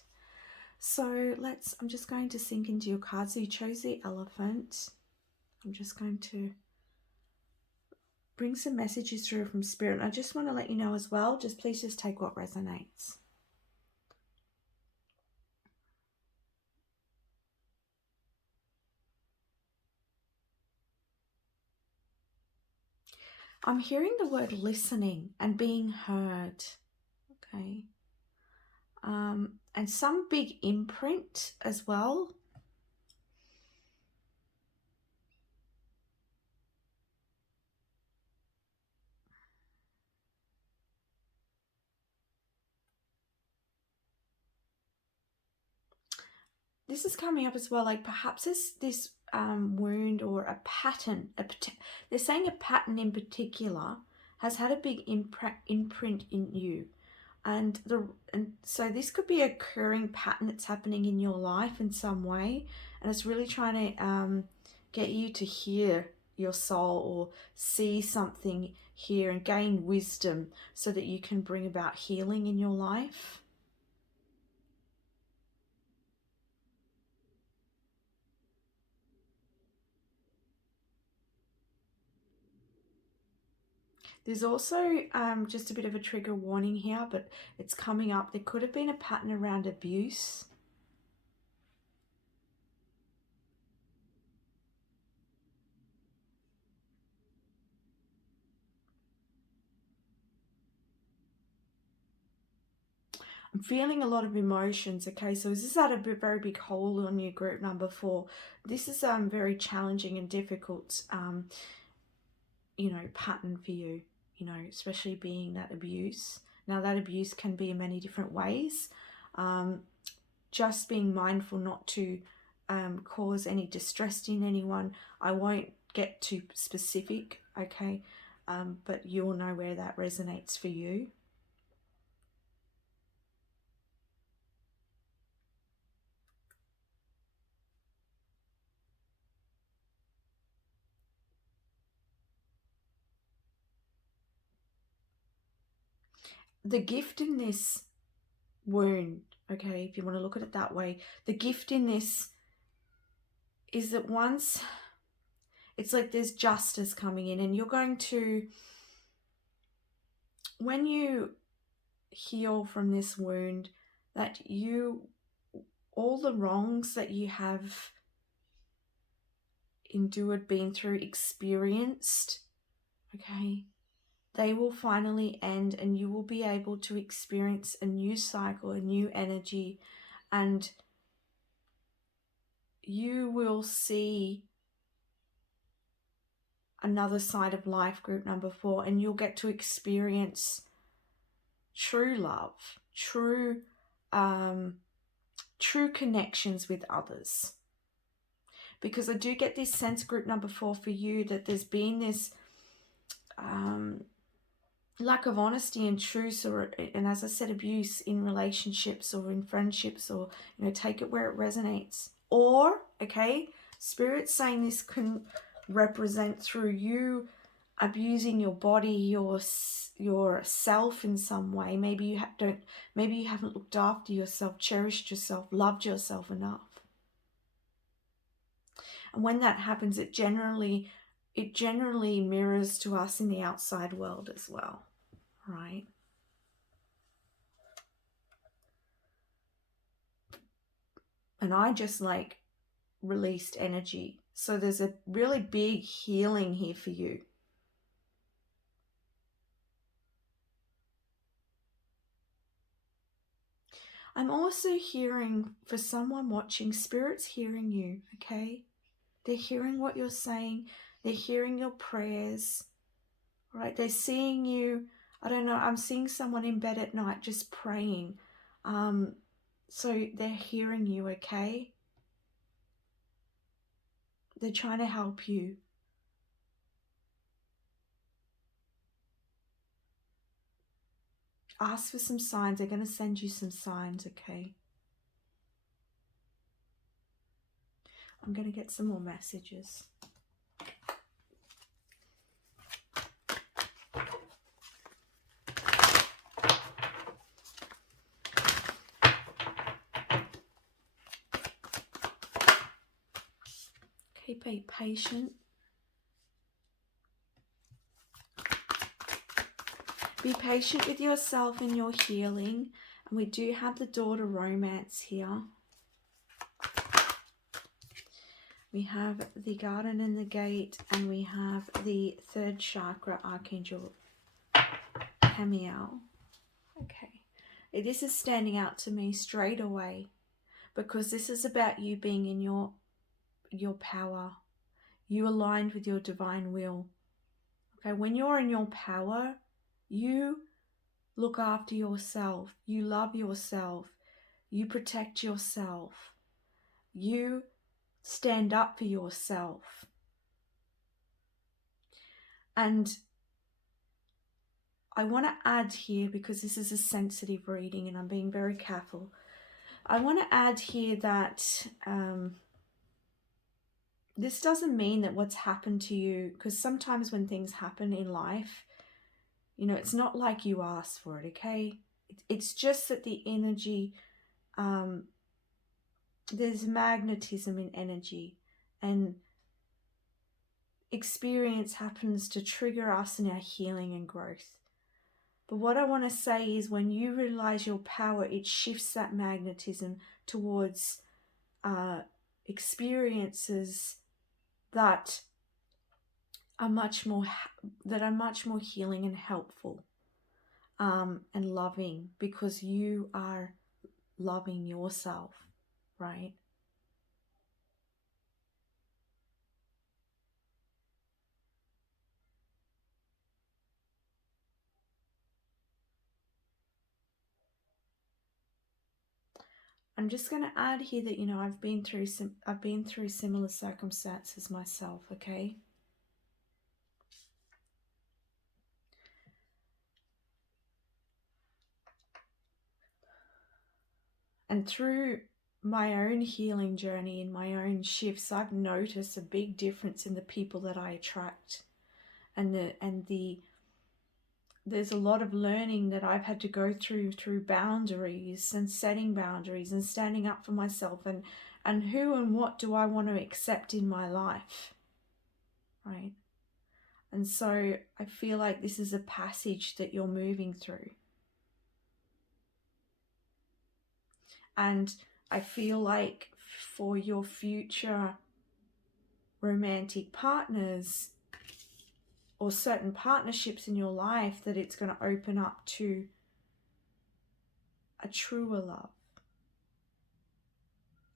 So I'm just going to sink into your cards. So you chose the elephant. I'm just going to bring some messages through from Spirit. And I just want to let you know as well, please just take what resonates. I'm hearing the word listening and being heard, okay? And some big imprint as well. This is coming up as well, like perhaps this wound or a pattern. They're saying a pattern in particular has had a big imprint in you. And so this could be a recurring pattern that's happening in your life in some way, and it's really trying to get you to hear your soul or see something here and gain wisdom so that you can bring about healing in your life. There's also just a bit of a trigger warning here, but it's coming up. There could have been a pattern around abuse. I'm feeling a lot of emotions, okay? So this has had a very big hold on you, group number 4. This is very challenging and difficult, pattern for you, especially being that abuse. Now, that abuse can be in many different ways. Just being mindful not to cause any distress in anyone. I won't get too specific, okay? But you'll know where that resonates for you. The gift in this wound Okay, if you want to look at it that way. The gift in this is that once, it's like there's justice coming in, and you're going to, when you heal from this wound, that all the wrongs that you have endured, been through, experienced, okay, they will finally end, and you will be able to experience a new cycle, a new energy, and you will see another side of life, group number 4, and you'll get to experience true love, true connections with others. Because I do get this sense, group number 4, for you, that there's been this lack of honesty and truth, and as I said, abuse in relationships or in friendships, or, take it where it resonates. Or, okay, Spirit's saying this can represent through you abusing your body, yourself in some way. Maybe you haven't looked after yourself, cherished yourself, loved yourself enough. And when that happens, it generally mirrors to us in the outside world as well, right? And I just released energy. So there's a really big healing here for you. I'm also hearing, for someone watching, Spirit's hearing you, okay? They're hearing what you're saying. They're hearing your prayers, right? They're seeing you. I don't know. I'm seeing someone in bed at night just praying. So they're hearing you, okay? They're trying to help you. Ask for some signs. They're going to send you some signs, okay? I'm going to get some more messages. Okay, be patient. Be patient with yourself and your healing. And we do have the Daughter Romance here. We have the Garden and the Gate, and we have the 3rd chakra, Archangel Hamiel. Okay. This is standing out to me straight away, because this is about you being in your power. You aligned with your divine will. Okay, when you're in your power, you look after yourself. You love yourself. You protect yourself. You stand up for yourself. And I want to add here, because this is a sensitive reading and I'm being very careful, I want to add here that this doesn't mean that what's happened to you, because sometimes when things happen in life, it's not like you asked for it, okay? It's just that the energy, there's magnetism in energy, and experience happens to trigger us in our healing and growth. But what I want to say is, when you realize your power, it shifts that magnetism towards experiences that are much more healing and helpful, and loving, because you are loving yourself, right? I'm just going to add here that I've been through similar circumstances myself, okay? And through my own healing journey and my own shifts, I've noticed a big difference in the people that I attract, and the there's a lot of learning that I've had to go through boundaries and setting boundaries and standing up for myself, and who and what do I want to accept in my life, right? And so I feel like this is a passage that you're moving through. And I feel like for your future romantic partners or certain partnerships in your life, that it's going to open up to a truer love.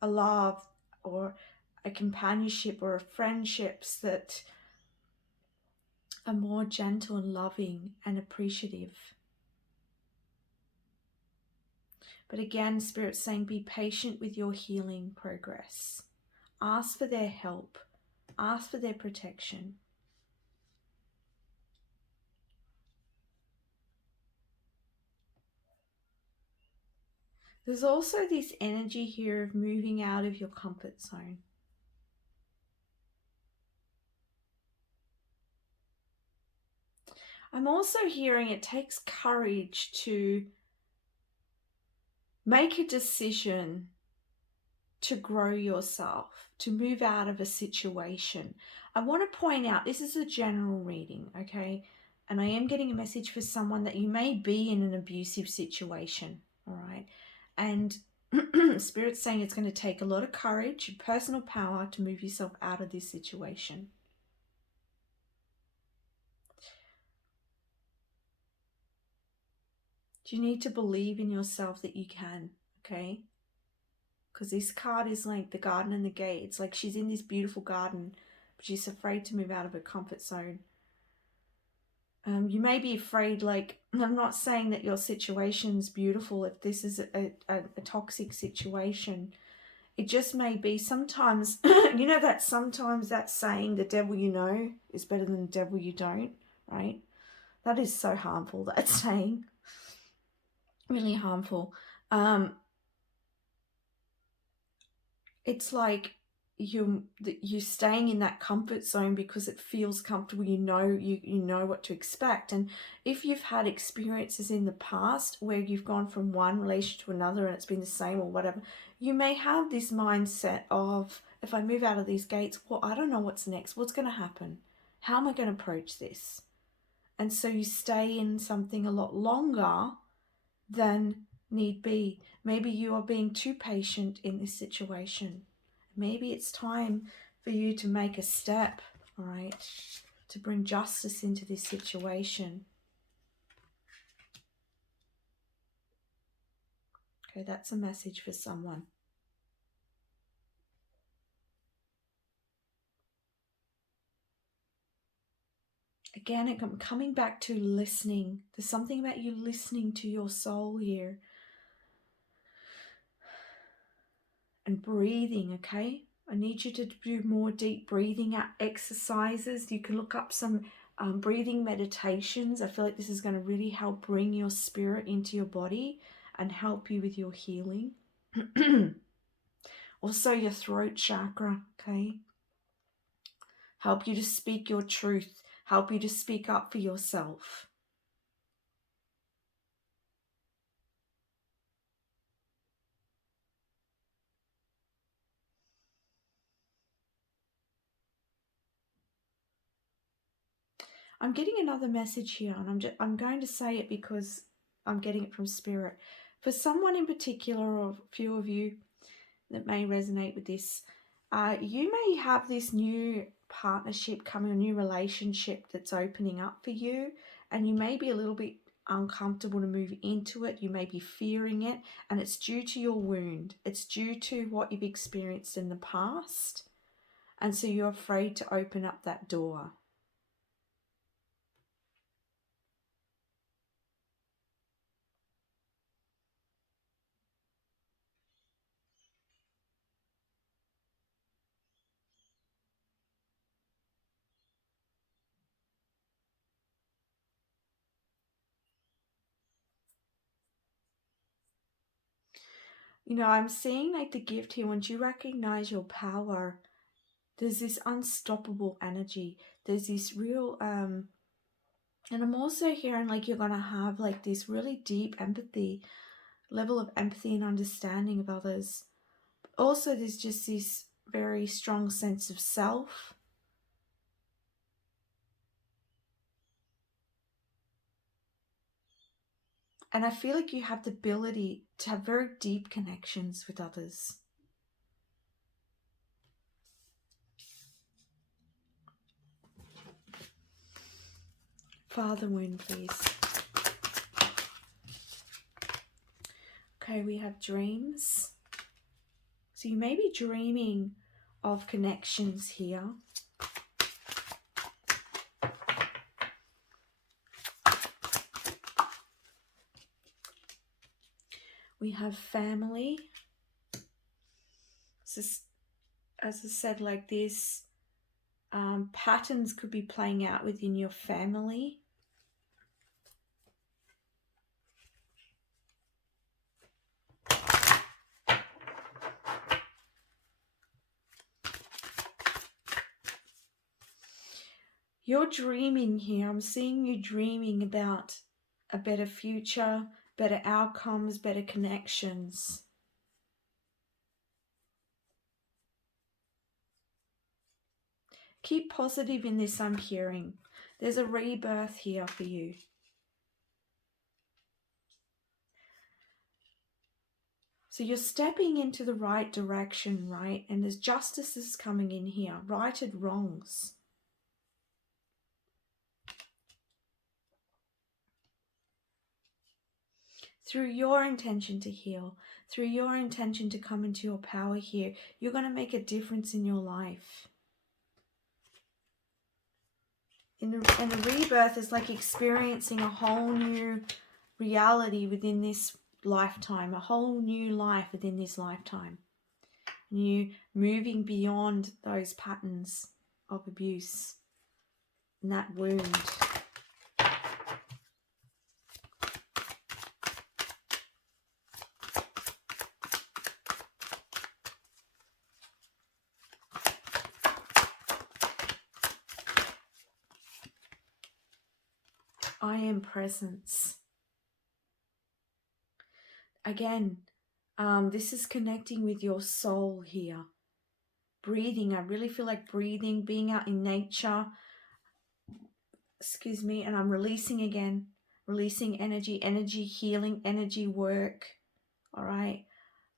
A love or a companionship or a friendships that are more gentle and loving and appreciative. But again, Spirit's saying be patient with your healing progress. Ask for their help. Ask for their protection. There's also this energy here of moving out of your comfort zone. I'm also hearing it takes courage to make a decision to grow yourself, to move out of a situation. I want to point out, this is a general reading, okay? And I am getting a message for someone that you may be in an abusive situation, all right? And Spirit's saying it's going to take a lot of courage and personal power to move yourself out of this situation. You need to believe in yourself that you can, okay? Because this card is like the garden and the gate. It's like she's in this beautiful garden, but she's afraid to move out of her comfort zone. You may be afraid, like, I'm not saying that your situation's beautiful if this is a toxic situation. It just may be sometimes, you know that sometimes that saying, the devil you know is better than the devil you don't, right? That is so harmful, that saying. Really harmful. It's like you're staying in that comfort zone because it feels comfortable. You know what to expect. And if you've had experiences in the past where you've gone from one relationship to another and it's been the same or whatever, you may have this mindset of, if I move out of these gates, well, I don't know what's next. What's going to happen? How am I going to approach this? And so you stay in something a lot longer than need be. Maybe you are being too patient in this situation. Maybe it's time for you to make a step, all right, to bring justice into this situation. Okay, that's a message for someone. Again, I'm coming back to listening. There's something about you listening to your soul here. And breathing, okay? I need you to do more deep breathing exercises. You can look up some breathing meditations. I feel like this is going to really help bring your spirit into your body and help you with your healing. Also your throat chakra, okay? Help you to speak your truth. Help you to speak up for yourself. I'm getting another message here, and I'm going to say it because I'm getting it from Spirit. For someone in particular, or a few of you that may resonate with this, you may have this new partnership coming, a new relationship that's opening up for you, and you may be a little bit uncomfortable to move into it. You may be fearing it, and it's due to your wound. It's due to what you've experienced in the past, and so you're afraid to open up that door. You know, I'm seeing like the gift here, once you recognize your power, there's this unstoppable energy. There's this real And I'm also hearing like you're going to have like this really deep empathy, level of empathy and understanding of others. Also, there's just this very strong sense of self. And I feel like you have the ability to have very deep connections with others. Father wound, please. Okay, we have dreams. So you may be dreaming of connections here. We have family. So, as I said, like this, patterns could be playing out within your family. You're dreaming here. I'm seeing you dreaming about a better future, better outcomes, better connections. Keep positive in this, I'm hearing. There's a rebirth here for you. So you're stepping into the right direction, right? And there's justice is coming in here. Righted wrongs. Through your intention to heal, through your intention to come into your power here, you're going to make a difference in your life. And the rebirth is like experiencing a whole new reality within this lifetime, a whole new life within this lifetime. And you moving beyond those patterns of abuse and that wound. I am presence. Again, this is connecting with your soul here. Breathing, I really feel like breathing, being out in nature. Excuse me, and I'm releasing again. Releasing energy, energy healing, energy work. All right.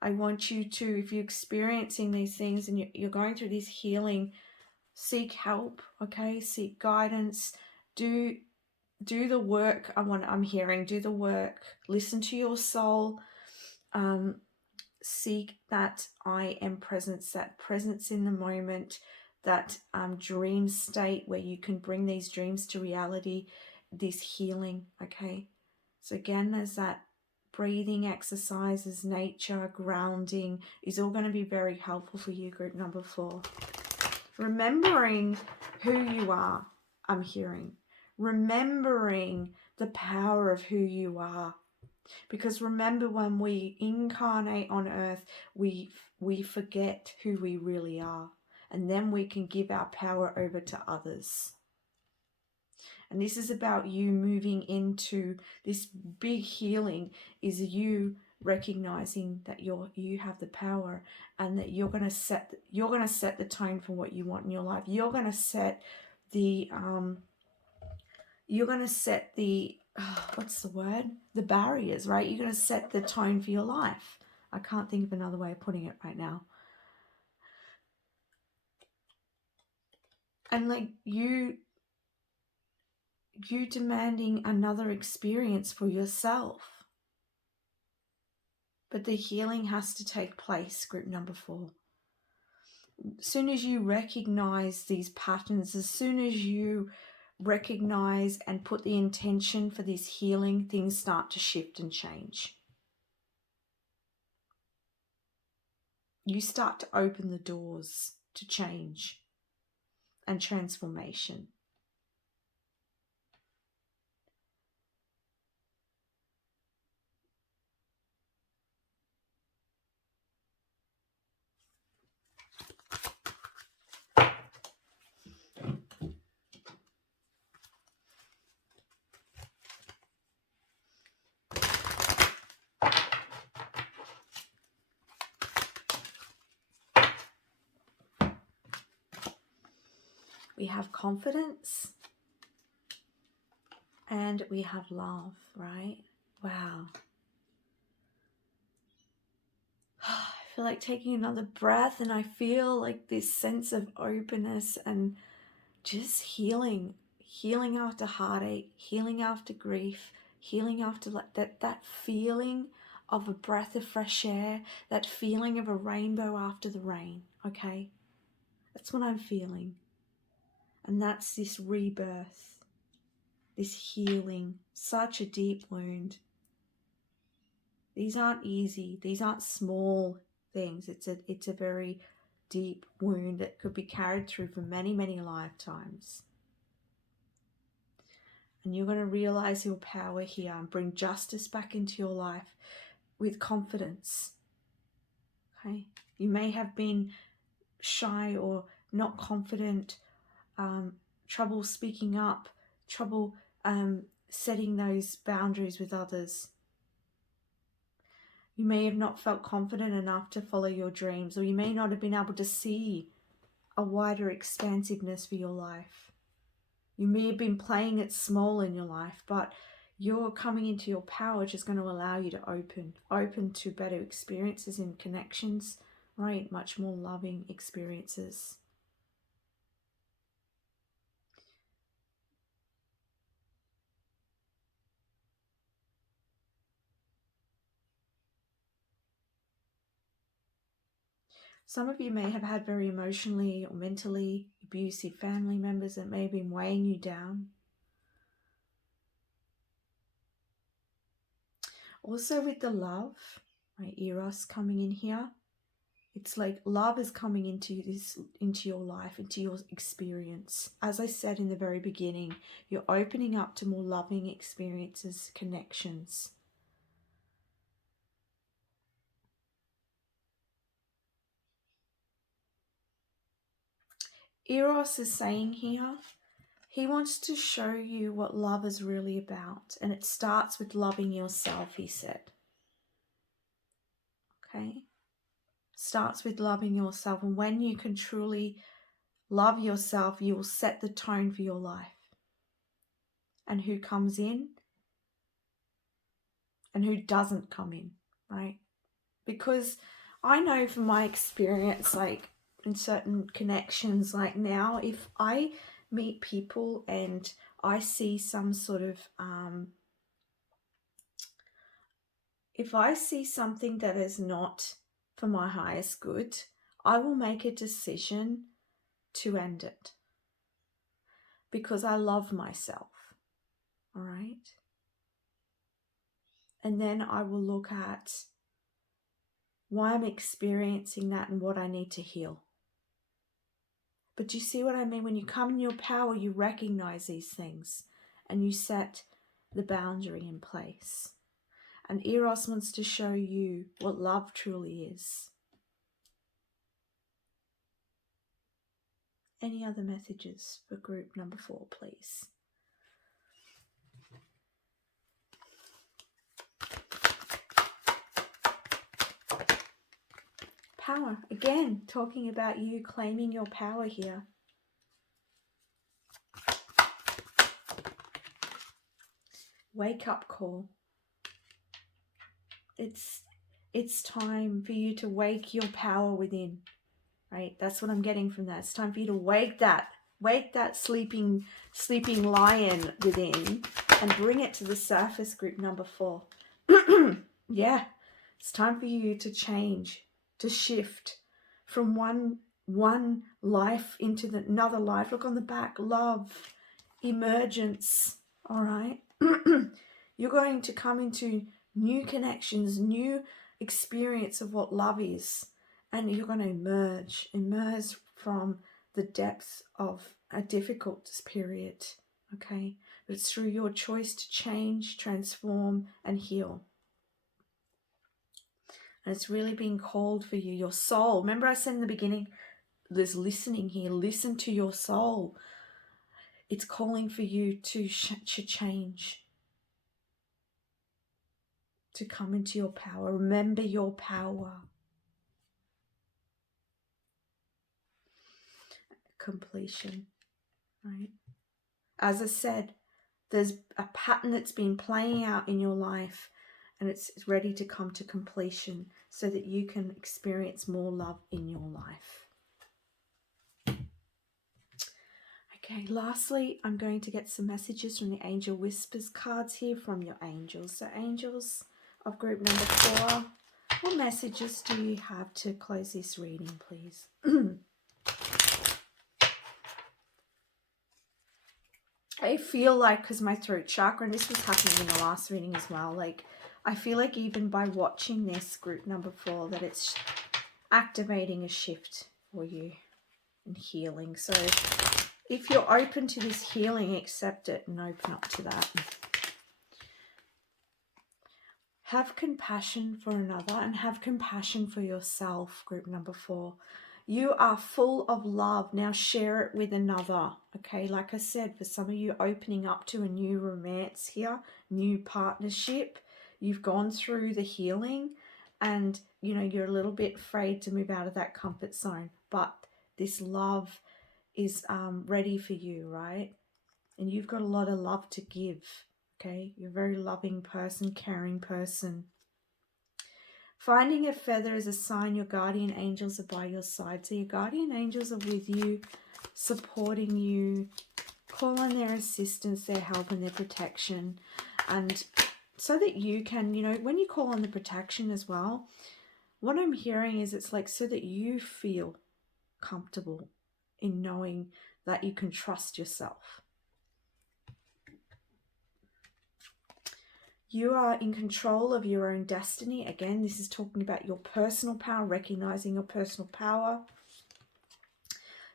I want you to, if you're experiencing these things and you're going through this healing, seek help, okay? Seek guidance. Do the work. I'm hearing. Do the work. Listen to your soul. Seek that I am presence, that presence in the moment, that dream state where you can bring these dreams to reality, this healing, okay? So again, there's that breathing exercises, nature, grounding is all going to be very helpful for you, group number 4. Remembering who you are, I'm hearing. Remembering the power of who you are. Because remember, when we incarnate on earth, we forget who we really are. And then we can give our power over to others. And this is about you moving into this big healing, is you recognizing that you have the power, and that you're going to set the tone for what you want in your life. You're going to set the what's the word? The barriers, right? You're going to set the tone for your life. I can't think of another way of putting it right now. And like you demanding another experience for yourself. But the healing has to take place, group number 4. As soon as you recognize these patterns, as soon as you recognize and put the intention for this healing, things start to shift and change. You start to open the doors to change and transformation. We have confidence. And we have love, right? Wow. I feel like taking another breath, and I feel like this sense of openness and just healing after heartache, healing after grief, healing after like that feeling of a breath of fresh air, that feeling of a rainbow after the rain. Okay, that's what I'm feeling. And that's this rebirth, this healing, such a deep wound. These aren't easy. These aren't small things. It's a very deep wound that could be carried through for many, many lifetimes. And you're going to realize your power here and bring justice back into your life with confidence. Okay? You may have been shy or not confident, trouble speaking up, trouble setting those boundaries with others. You may have not felt confident enough to follow your dreams, or you may not have been able to see a wider expansiveness for your life. You may have been playing it small in your life, but you're coming into your power, which is going to allow you to open to better experiences and connections, right? Much more loving experiences. Some of you may have had very emotionally or mentally abusive family members that may have been weighing you down. Also with the love, right, Eros coming in here, it's like love is coming into your life, into your experience. As I said in the very beginning, you're opening up to more loving experiences, connections. Eros is saying here, he wants to show you what love is really about. And it starts with loving yourself, he said. Okay? Starts with loving yourself. And when you can truly love yourself, you will set the tone for your life. And who comes in and who doesn't come in, right? Because I know from my experience, like in certain connections, like now, if I meet people and I see some sort of, if I see something that is not for my highest good, I will make a decision to end it because I love myself, all right? And then I will look at why I'm experiencing that and what I need to heal. But do you see what I mean? When you come in your power, you recognize these things and you set the boundary in place. And Eros wants to show you what love truly is. Any other messages for group number 4, please? Power. Again, talking about you claiming your power here. Wake up call. It's time for you to wake your power within. Right? That's what I'm getting from that. It's time for you to wake that sleeping lion within and bring it to the surface, group number 4. Yeah, it's time for you to change, to shift from one life into another life. Look on the back, love, emergence, all right? You're going to come into new connections, new experience of what love is. And you're going to emerge from the depths of a difficult period, okay? But it's through your choice to change, transform, and heal. And it's really being called for you. Your soul. Remember I said in the beginning, there's listening here. Listen to your soul. It's calling for you to change, to come into your power. Remember your power. Completion. right? As I said, there's a pattern that's been playing out in your life, and it's ready to come to completion so that you can experience more love in your life. Okay, lastly, I'm going to get some messages from the Angel Whispers cards here from your angels. So angels of group number 4, what messages do you have to close this reading, please? I feel like, because my throat chakra, and this was happening in the last reading as well, like I feel like even by watching this group number 4 that it's activating a shift for you and healing. So if you're open to this healing, accept it and open up to that. Have compassion for another and have compassion for yourself, group number 4. You are full of love. Now share it with another. Okay, like I said, for some of you opening up to a new romance here, new partnership, you've gone through the healing and, you know, you're a little bit afraid to move out of that comfort zone. But this love is ready for you, right? And you've got a lot of love to give. Okay, you're a very loving person, caring person. Finding a feather is a sign your guardian angels are by your side. So your guardian angels are with you, supporting you, call on their assistance, their help and their protection. And so that you can, you know, when you call on the protection as well, what I'm hearing is it's like so that you feel comfortable in knowing that you can trust yourself. You are in control of your own destiny. Again, this is talking about your personal power, recognizing your personal power.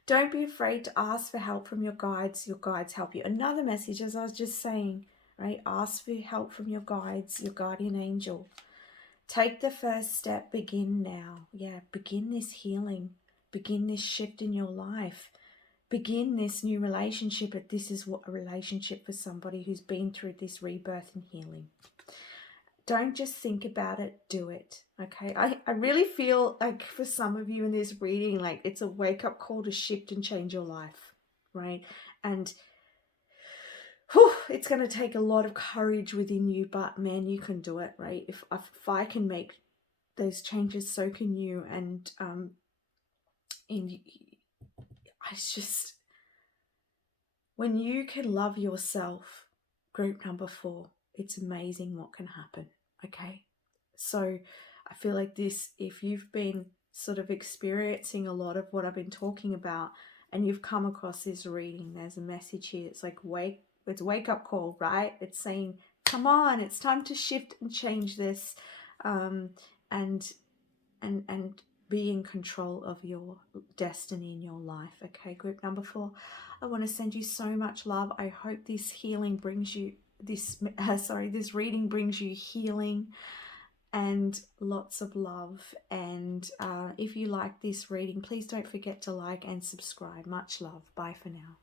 Don't be afraid to ask for help from your guides. Your guides help you. Another message, as I was just saying, right? Ask for help from your guides, your guardian angel. Take the first step. Begin now. Yeah, begin this healing. Begin this shift in your life. Begin this new relationship. If this is what a relationship for somebody who's been through this rebirth and healing. Don't just think about it, do it. Okay, I really feel like for some of you in this reading, like it's a wake-up call to shift and change your life, right? And it's going to take a lot of courage within you, but man, you can do it, right? If I can make those changes, so can you. And it's just, when you can love yourself, group number 4, it's amazing what can happen. Okay, so I feel like this, if you've been sort of experiencing a lot of what I've been talking about and you've come across this reading, there's a message here. It's like it's a wake up call, right? It's saying, come on, it's time to shift and change this, and be in control of your destiny in your life. Okay, group number 4, I want to send you so much love. I hope this healing brings you this reading brings you healing and lots of love. And if you like this reading, please don't forget to like and subscribe. Much love. Bye for now.